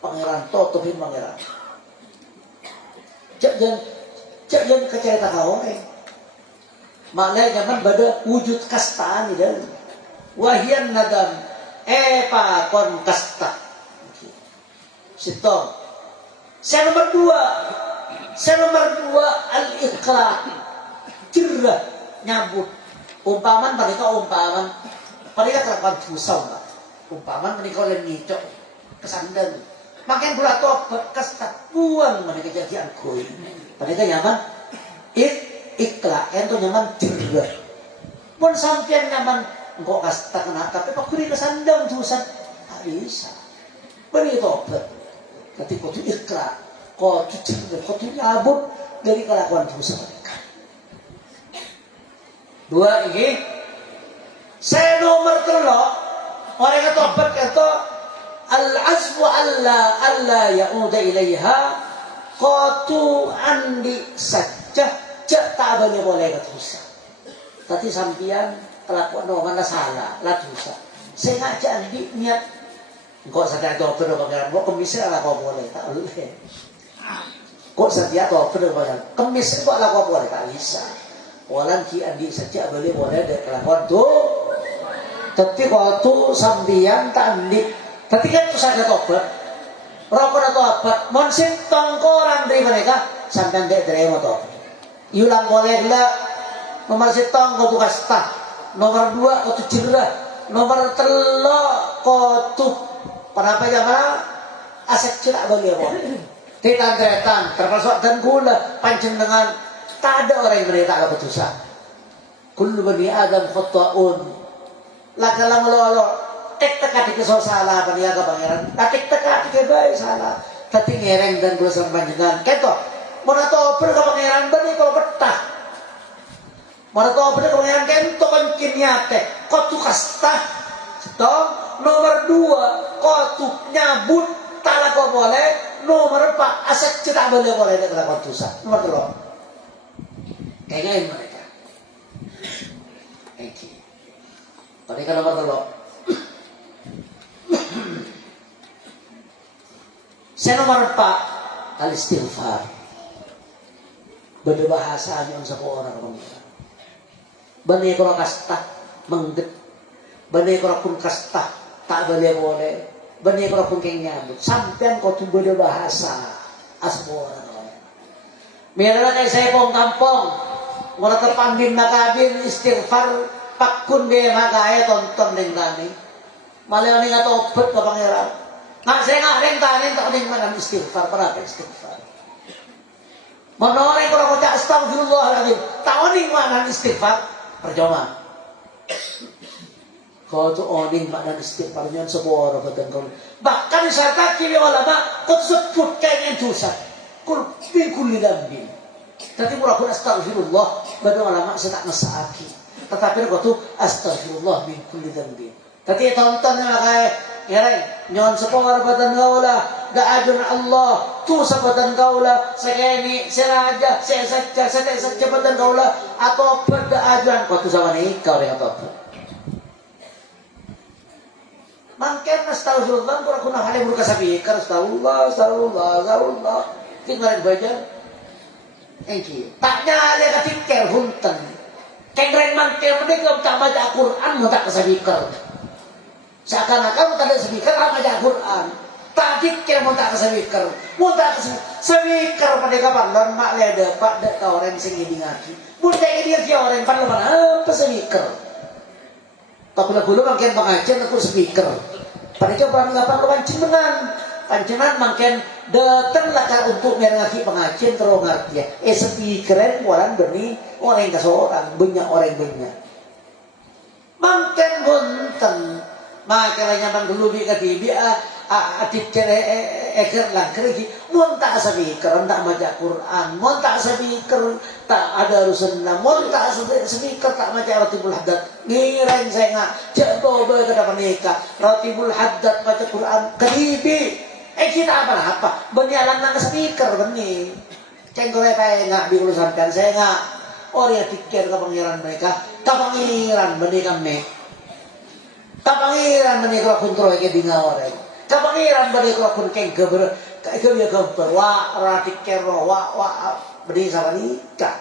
pangeran totopin pangeran jangan cerita ka orang maknanya zaman pada wujud kasta ni dan wahyan nadam kon kasta sitong saya nomor 2 al-iqra cerah nyabut umpaman mereka kelakuan dosa umpaman mereka oleh ngicok kesandan makin pula tobat kasta buang mereka jadian koi mereka nyaman ikla ento nyaman juga pun sampean nyaman engkau kasta kena tapi pak kuri kesandang dosa tak bisa beri tobat tapi kau tu ikla kau tu cerita kau tu nyabut dari kelakuan dosa mereka Dua ini. Saya nomor telok orang kata obat kata al-azmu alla ya'uda ilaiha qatu andi saja cek tak boleh dosa. Tadi sampian kelakuan mana salah lah dosa. Saya ngajak andi niat kok sadar dokter pangeran kok kemis lah kok boleh tak boleh. Kok saja dokter pangeran kemis kok lah kok boleh tak bisa. Walan ki andi saja boleh ada kelakuan tu. Tapi waktu sambian tak andi. Tapi kan itu sadar tobat. Rokok atau apa? Monsin tongkoran dari mereka sampai tidak terima tobat. Yulang boleh lah. Nomor setong kau tu kasta. Nomor 2 kau tu cerah. Nomor 3 kau tu apa jamaah aset cerak boleh boleh. Tetan termasuk dan gula pancen dengan tak ada orang yang menderita keputusan. Kullu bani Adam khata'un. Lakalang lolo tek teka di kesal salah pada ya pangeran. Tek teka di baik salah. Tapi ngereng dan berusaha panjenengan. Keto, mana tahu ber pangeran bani kalau betah. Mana tahu ber pangeran kento kan kinyate. Kau tu kasta. Setong nomor 2 kau tu nyabut tak kau boleh. Nomor 4 aset cetak boleh dengan keputusan. Nomor 3. Kayaknya mereka. Tadi kan nomor 3. Saya nomor 4 al-istighfar. Berbahasa yang sebuah orang pemirsa. Bani kalau kasta mengget. Bani kalau pun kasta tak boleh. Bani kalau pun keng nyambut. Sampai kau tu berbahasa asbuah orang. Miralah kayak saya pong kampung. Mula terpanding nakabin istighfar. Pakun dia makanya tonton dengan kami. Malah ni kata obat ke pangeran. Nak saya ngareng tarin tak ning mana istighfar para istighfar. Menoreng kalau baca astagfirullahaladzim. Tak ning mana istighfar percuma. Kau tu oning mana istighfarnya sebuah orang betul. Bahkan serta kiri ulama kau sebut kayaknya dosa. Kul bingkul lidambi. Tapi murah astagfirullah baru ulama senak ngesaki. Tetapi kau tu astagfirullah min kulli dzanbi. Tadi tonton kayak ngereng nyon sepor badan gaula da ajun Allah tu sabatan gaula sekeni seraja saya badan gaula atau pada ajuan kau tu sama ni kau dengan apa? Mungkin astagfirullah kau nak hal yang berkah sabi astagfirullah. Tinggal baca. Engki. Taknya ada ketikir hunten. Kengren mangke mereka tak baca Quran mau tak kesabiker. Seakan-akan tak ada speaker tak baca Quran. Tak dikir mau tak kesabiker. Mau tak kesabiker pada kapan dan mak leda pak dak orang sing ngidingaki. Mun tak ngidingaki orang pan leman apa speaker. Tak boleh makin pengajian aku speaker. Pada coba ngapan lu panjenengan. Panjenengan makin datanglah untuk merengaki pengajian terus ngerti ya. Speakeran orang beni orang ke seorang banyak makin bunten makanya bang dulu di ketibi adik cere eker langker lagi mun tak speaker tak baca Quran mun tak speaker tak ada rusunna mun tak speaker tak baca Ratibul Haddad ngireng saya ngak jatuh ke depan nikah Ratibul Haddad baca Quran ketibi kita apa benyalan nang speaker benih cengkore kayak ngak di urusan kan saya ngak orang yang pikir ke pangeran mereka kapangiran benih kami kapangiran benih kalau kontrol ke dinga orang kapangiran benih kalau kun keng geber kayak dia geber wah ratik kero wah benih sama nikah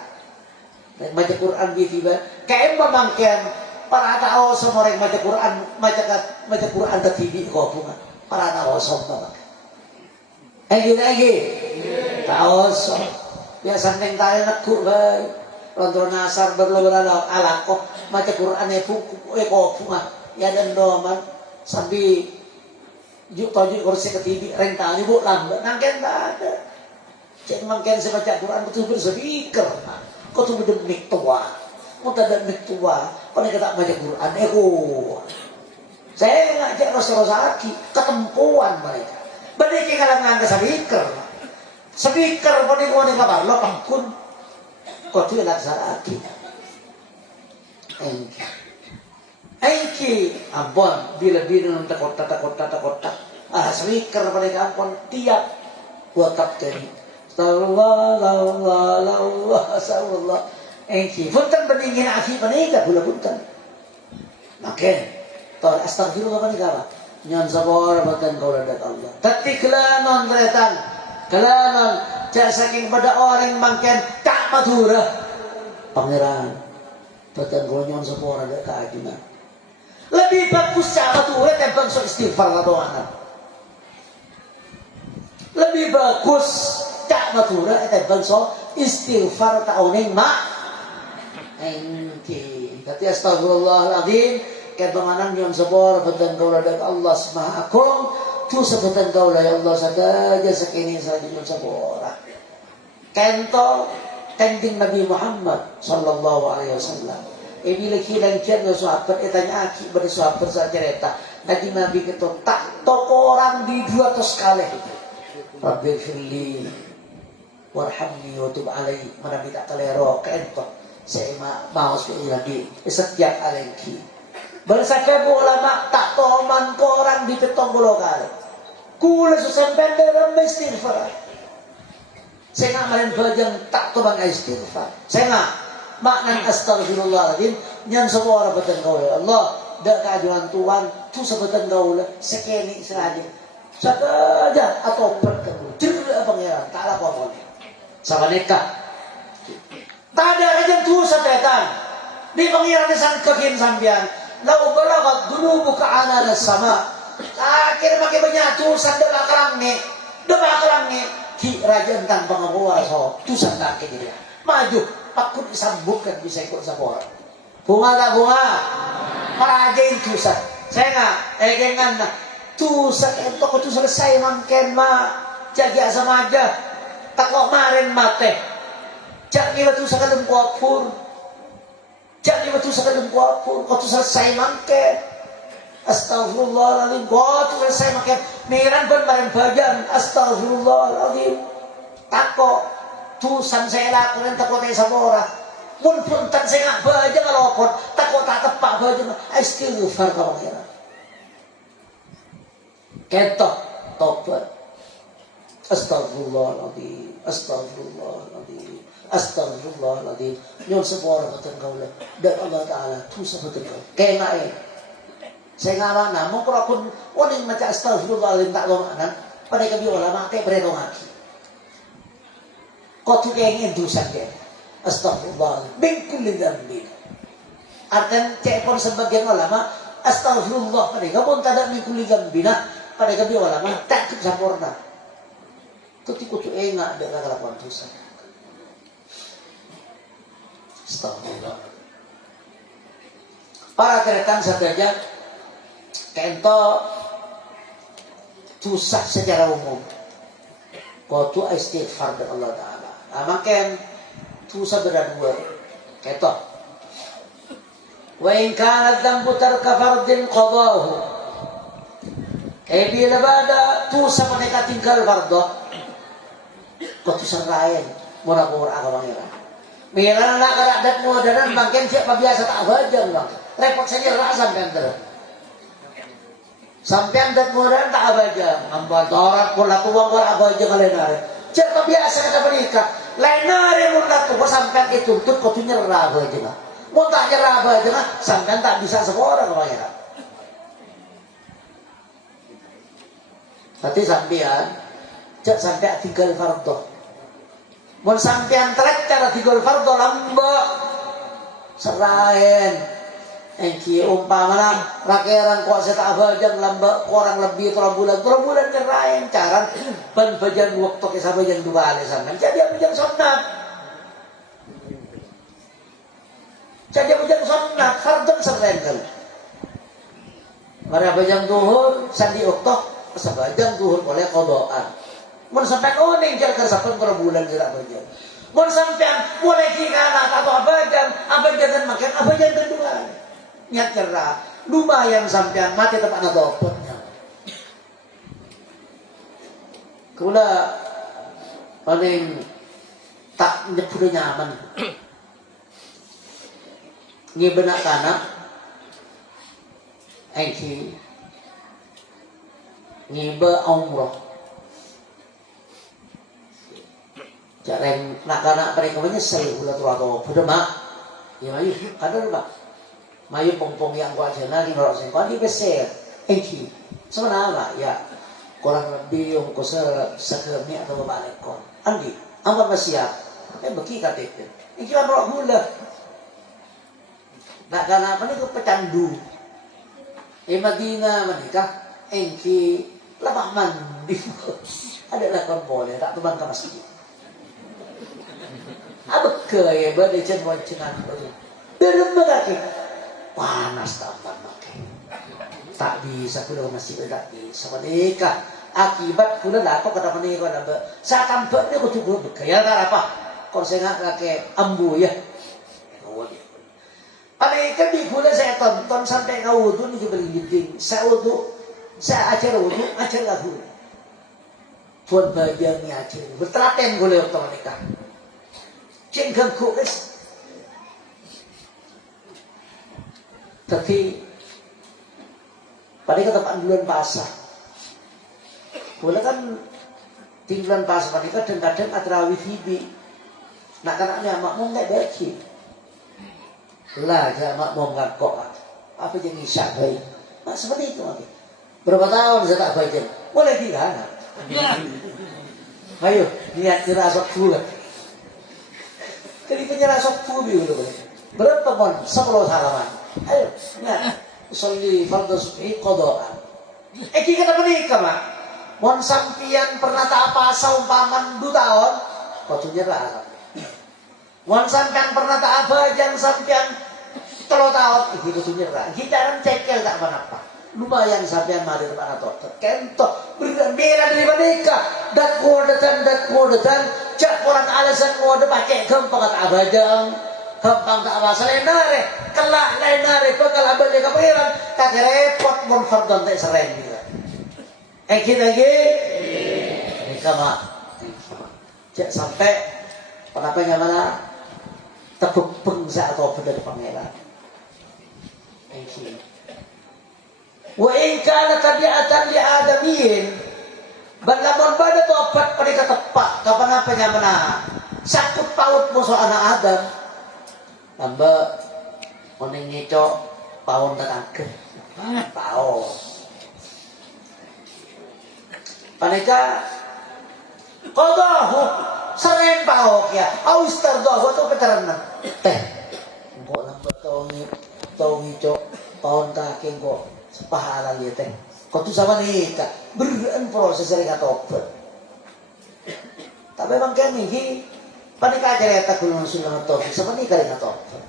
baca Quran di tiba kayak memangkan para tahu semua orang baca Quran tertibi kau bunga para tahu semua lagi tahu biasa neng tayo nakku bay Ronto nasar berlalu-lalu alakoh maca Quran kok bunga ya dan doman sambil tojuk kursi ketibi rentang ibu lambat nangken tak ada cek mangken saya baca Quran betul speaker kau tuh udah nik tua mau tak ada nik tua kau nih kata baca Quran saya ngajak Rasulullah ketempuan mereka benar kalau ngangkat speaker pun ini kau nih kabar lo pangkun kau tu laksana lagi. Engki ampun bila takut semiker pada ampun tiap buat kapten Allah engki punten beningin afi panika gula punten makin tol astagfirullah panika nyon sabor bakan kau ladat Allah tapi kelanon beretan kelanon jak saking pada orang makin tak madura pangeran bakan kau nyon sabor ada keajunan lebih bagus cara tuh dan bangsa istighfar ladoanan lebih bagus tak matura dan bangsa istighfar tauning mak engki kata astagfirullahaladzim kebanganan nyon sabor beten kaula dak Allah Subhanahu agung tu sebeten kaula ya Allah sadaja sakini saja nyon sabor kento kending Nabi Muhammad sallallahu alaihi wasallam bila kilang kian no sahabat tanya aki pada sahabat saja cerita Nabi Nabi itu tak toko orang di 200 kali Rabbil firli warhamni wa tub alaihi mana tak kelero kento saya mau sekali lagi setiap alengki bersake ulama tak toman korang di petong golokal kula susampai dalam istighfar saya nggak main bajang tak toman istighfar saya nggak makna astagfirullahaladzim nyan semua orang betul kau ya Allah dak keajuan Tuhan tu sebetul kau lah sekini saja saja atau bertemu cerita pangeran tak ada apa-apa sama nikah tak ada aja tu setan di pangeran sang kekin sambian lau balagat dunubuka anana sama akhir makin banyak tu sandal akalang ni ki raja tentang pengabuar so tu sandal ke dia maju aku disambutkan bisa ikut sama orang bunga tak bunga marajain tusan saya nggak dengan tusan itu tu selesai makin jaga sama aja tak kok marin mate jaga tu sekadang kuapur jaga tu sekadang kuapur kau tu selesai makin astagfirullahaladzim kau tu selesai makin miran pun marin bajan astagfirullahaladzim tak kok tusan saya lakukan takut sama orang pun punten saya nggak baca kalau pun takut tak tepak baca istighfar kau kira ketok tobat astagfirullahaladzim astagfirullahaladzim nyon sebuah orang betul kau lah dan Allah Ta'ala tusan betul kau kayak naik saya nggak mana mau kalau pun orang macam astagfirullahaladzim tak lo mana pada kami ulama kayak beredong lagi kau tu ingin dosa dia, astagfirullah, bingkul lidambi. Artinya cepon sebagian ulama, astagfirullah mereka pun tak ada bingkul lidambi. Pada kami ulama tak sempurna. Ketika tu enggak ada kelakuan dosa. Astagfirullah. Para keretan saja, kento dosa secara umum. Kau tu istighfar dari Allah Ta'ala. Makan tu sabda dua ketok wa in kana dhanbu tarka fardin qadahu bila bada tu sampai tinggal fardo kau tu serain murah-murah ka pangeran miran nak keradat modern makin siapa biasa tak bajang bang repot saja rasa sampean dat modern tak bajang ampun torat pula tuang pula bajang kalian siapa biasa kata menikah lain hari mudah tu sampai itu tuntut kau tu nyerah aja lah mau tak nyerah aja lah sampai tak bisa semua orang kaya tapi sampean cak sampai tinggal fardo mau sampean terak cara tinggal fardo lambak serain engki umpama rakeran kok saya tak bajang lambak orang lebih 3 bulan kerain cara ban bajan waktu ke sabajan 2 kali sampean jadi bajang sunat fardhu serain kan mara bajang duhur sandi waktu sabajang duhur boleh qadaan mun sampai oning jar ka 3 bulan jerak bajang mun sampean boleh kira atau abajang makan abajang kedua niat cerah lumayan sampean mati tempat na dopotnya kula paling tak nyepuluh nyaman ngibenak kana engki ngibe umroh jarang nak mereka menyesal ulah tua pada mak ya mayu kadang mak mayu pong yang gua aja lagi ngorok sengkau di beser engki sebenarnya ya kurang lebih yang kau sekemi atau balik kau andi apa masih siap beki KTP engki lah ngorok gula nak kana apa ni ke pecandu Madinah menikah engki labah mandi ada lakon boleh tak teman ke masjid apa kaya badai cenwan cenan betul belum berarti panas tampan makai tak bisa kulo masih tak bisa menikah akibat kulo lah kok kata menikah dah saat tampak ni aku cukup berkaya tak apa kalau saya nak pakai ambu ya Panika di kulo saya tonton sampai kau wudu ni beli dinding saya wudu saya ajar wudu ajar lagu tuan bagian ni ajar bertelaten kulo waktu menikah cenggang guys tapi pada tempat bulan pasar boleh kan di bulan pasar pada kadang-kadang atrawih hibi nak kanaknya makmum tak baca lah jangan makmum ngakok apa yang isyak baik nah, seperti itu lagi berapa tahun saya tak baca boleh tidak ayo niat dirasok pula kali penyerah sok pubi dulu berapa mon 10 halaman ayo niat usolli fardhu subhi qadaan kita menikah mak mon sampian pernah tak apa saumpaman 2 tahun kau nyerah mon sampian pernah tak apa jangan sampian 3 tahun itu nyerah kita kan cekel tak apa lumayan sampian mari depan atau kentok berbeda dari menikah dat kodatan cak orang alasan mau pakai gampang tak abajang gampang tak apa selenare kelak lenare bakal abang jaga pengiran tak repot mon fardon tak seren gitu kita nikah mak cak sampai kenapa mana tepuk pengsa atau dari pangeran wa in kana tabi'atan li adamiyin banlamun bada topat pada tepak kapan apa mana sakut paut musuh anak Adam tambah oning ngecok paun tetangga paun paneka qadahu sering pauk ya aus tardahu tu peteranan teh kok lambat tau ngecok paun kaki kok sepahala dia teh kau tu sama nikah beran proses mereka tobat tapi memang kami panika cerita kulun sudah tobat sama nikah dengan tobat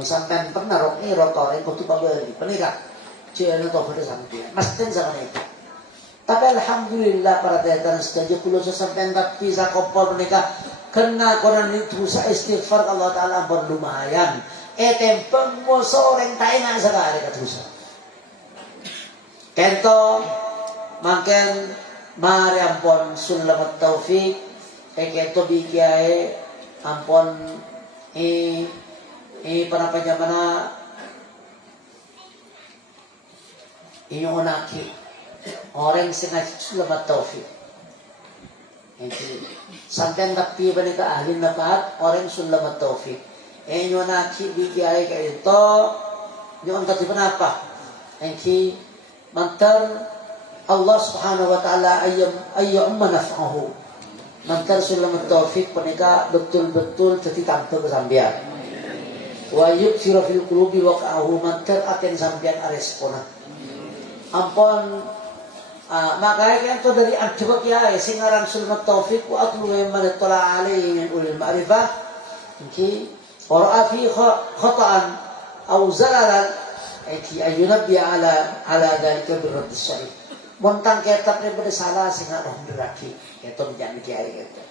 sampai pernah rok ni rotor yang kau tu pabeli panika cina tobat sampai mesti sama nikah tapi alhamdulillah para tetan setuju kulun sampai tapi sa kopol panika kena koran itu sa istighfar Allah Taala berlumayan tempeng mo soreng taingan sekali katusa kento makan mari ampon sulamat taufik kento bikiai ampon panapanya mana inyong onaki orang sengaja sulamat taufik sampai tapi mereka ahli nakat orang sulamat taufik inyong onaki bikiai kayak itu inyong kati apa engki mantar Allah Subhanahu wa taala ayyum naf'ahu mantar sulamat taufik penika betul-betul jadi tanpa kesambian wa yukthira fil qulubi waqa'ahu mantar aten sambian arespona ampun makanya itu dari ajbak ya sing aran sulamat taufik wa atlu man tala alaihi min ulil ma'rifah iki qara'a fi khata'an aw zalalan ayunabbi ala dalika birradd syar'i montang kitab ni pada salah sehingga roh deraki itu menjadi kiai itu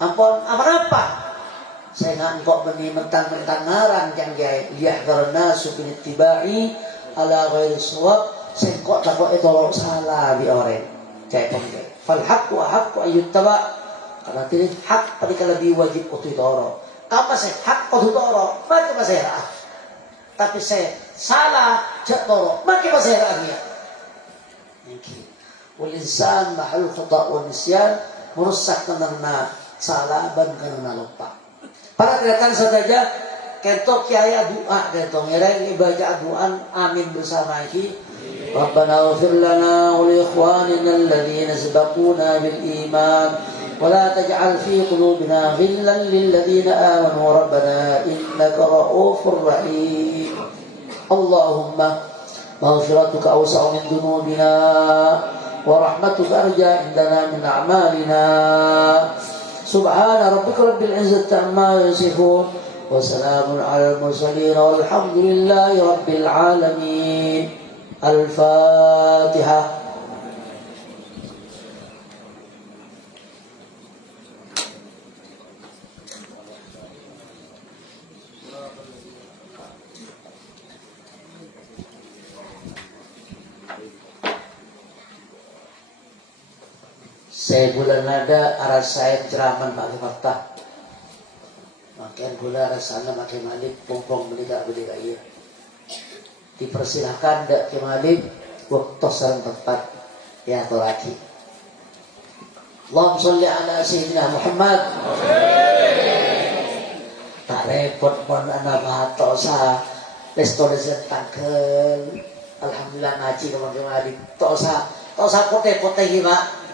ampun apa saya nak engkau beni mentang-mentang ngarang yang kiai liyahdharna subin ittiba'i ala ghairi sawab saya kok takut itu salah di orang kayak pemikiran fal haqqu haqqu ayyuttaba karena ini hak pada lebih wajib untuk orang kamu saya hak untuk orang macam saya Tapi saya salah, jatuh, makin masih rahasia. Wal-insan mahal khata' wa nisyan, merusak karena salah dan karena lupa. Para kelihatan saja, kentok kiai doa kentok ngereng baca doa amin bersama iki. Rabbana ighfir lana wa li ikhwanina alladhina sabaquna bil iman wa la taj'al fi qulubina ghillan lil ladzina amanu rabbana innaka ra'ufur rahim. Allahumma maghfiratuka awsa'u min dhunubina wa rahmatuka arja indana min a'malina. Subhana rabbika rabbil izzati amma yasifun wa salamun 'alal mursalin walhamdulillahi rabbil alamin. Al-Fatihah. Saya bulan nada arah saya ceraman pakai fakta. Makin gula rasanya makin malik pompong beli iya. Dipersilahkan dak ke malik waktu sareng tempat ya toraki. Allahumma sholli ala sayyidina Muhammad. Tak repot pun anak bato sa restoran tangkel. Alhamdulillah ngaji kemari tok sa pote-pote iki, Pak.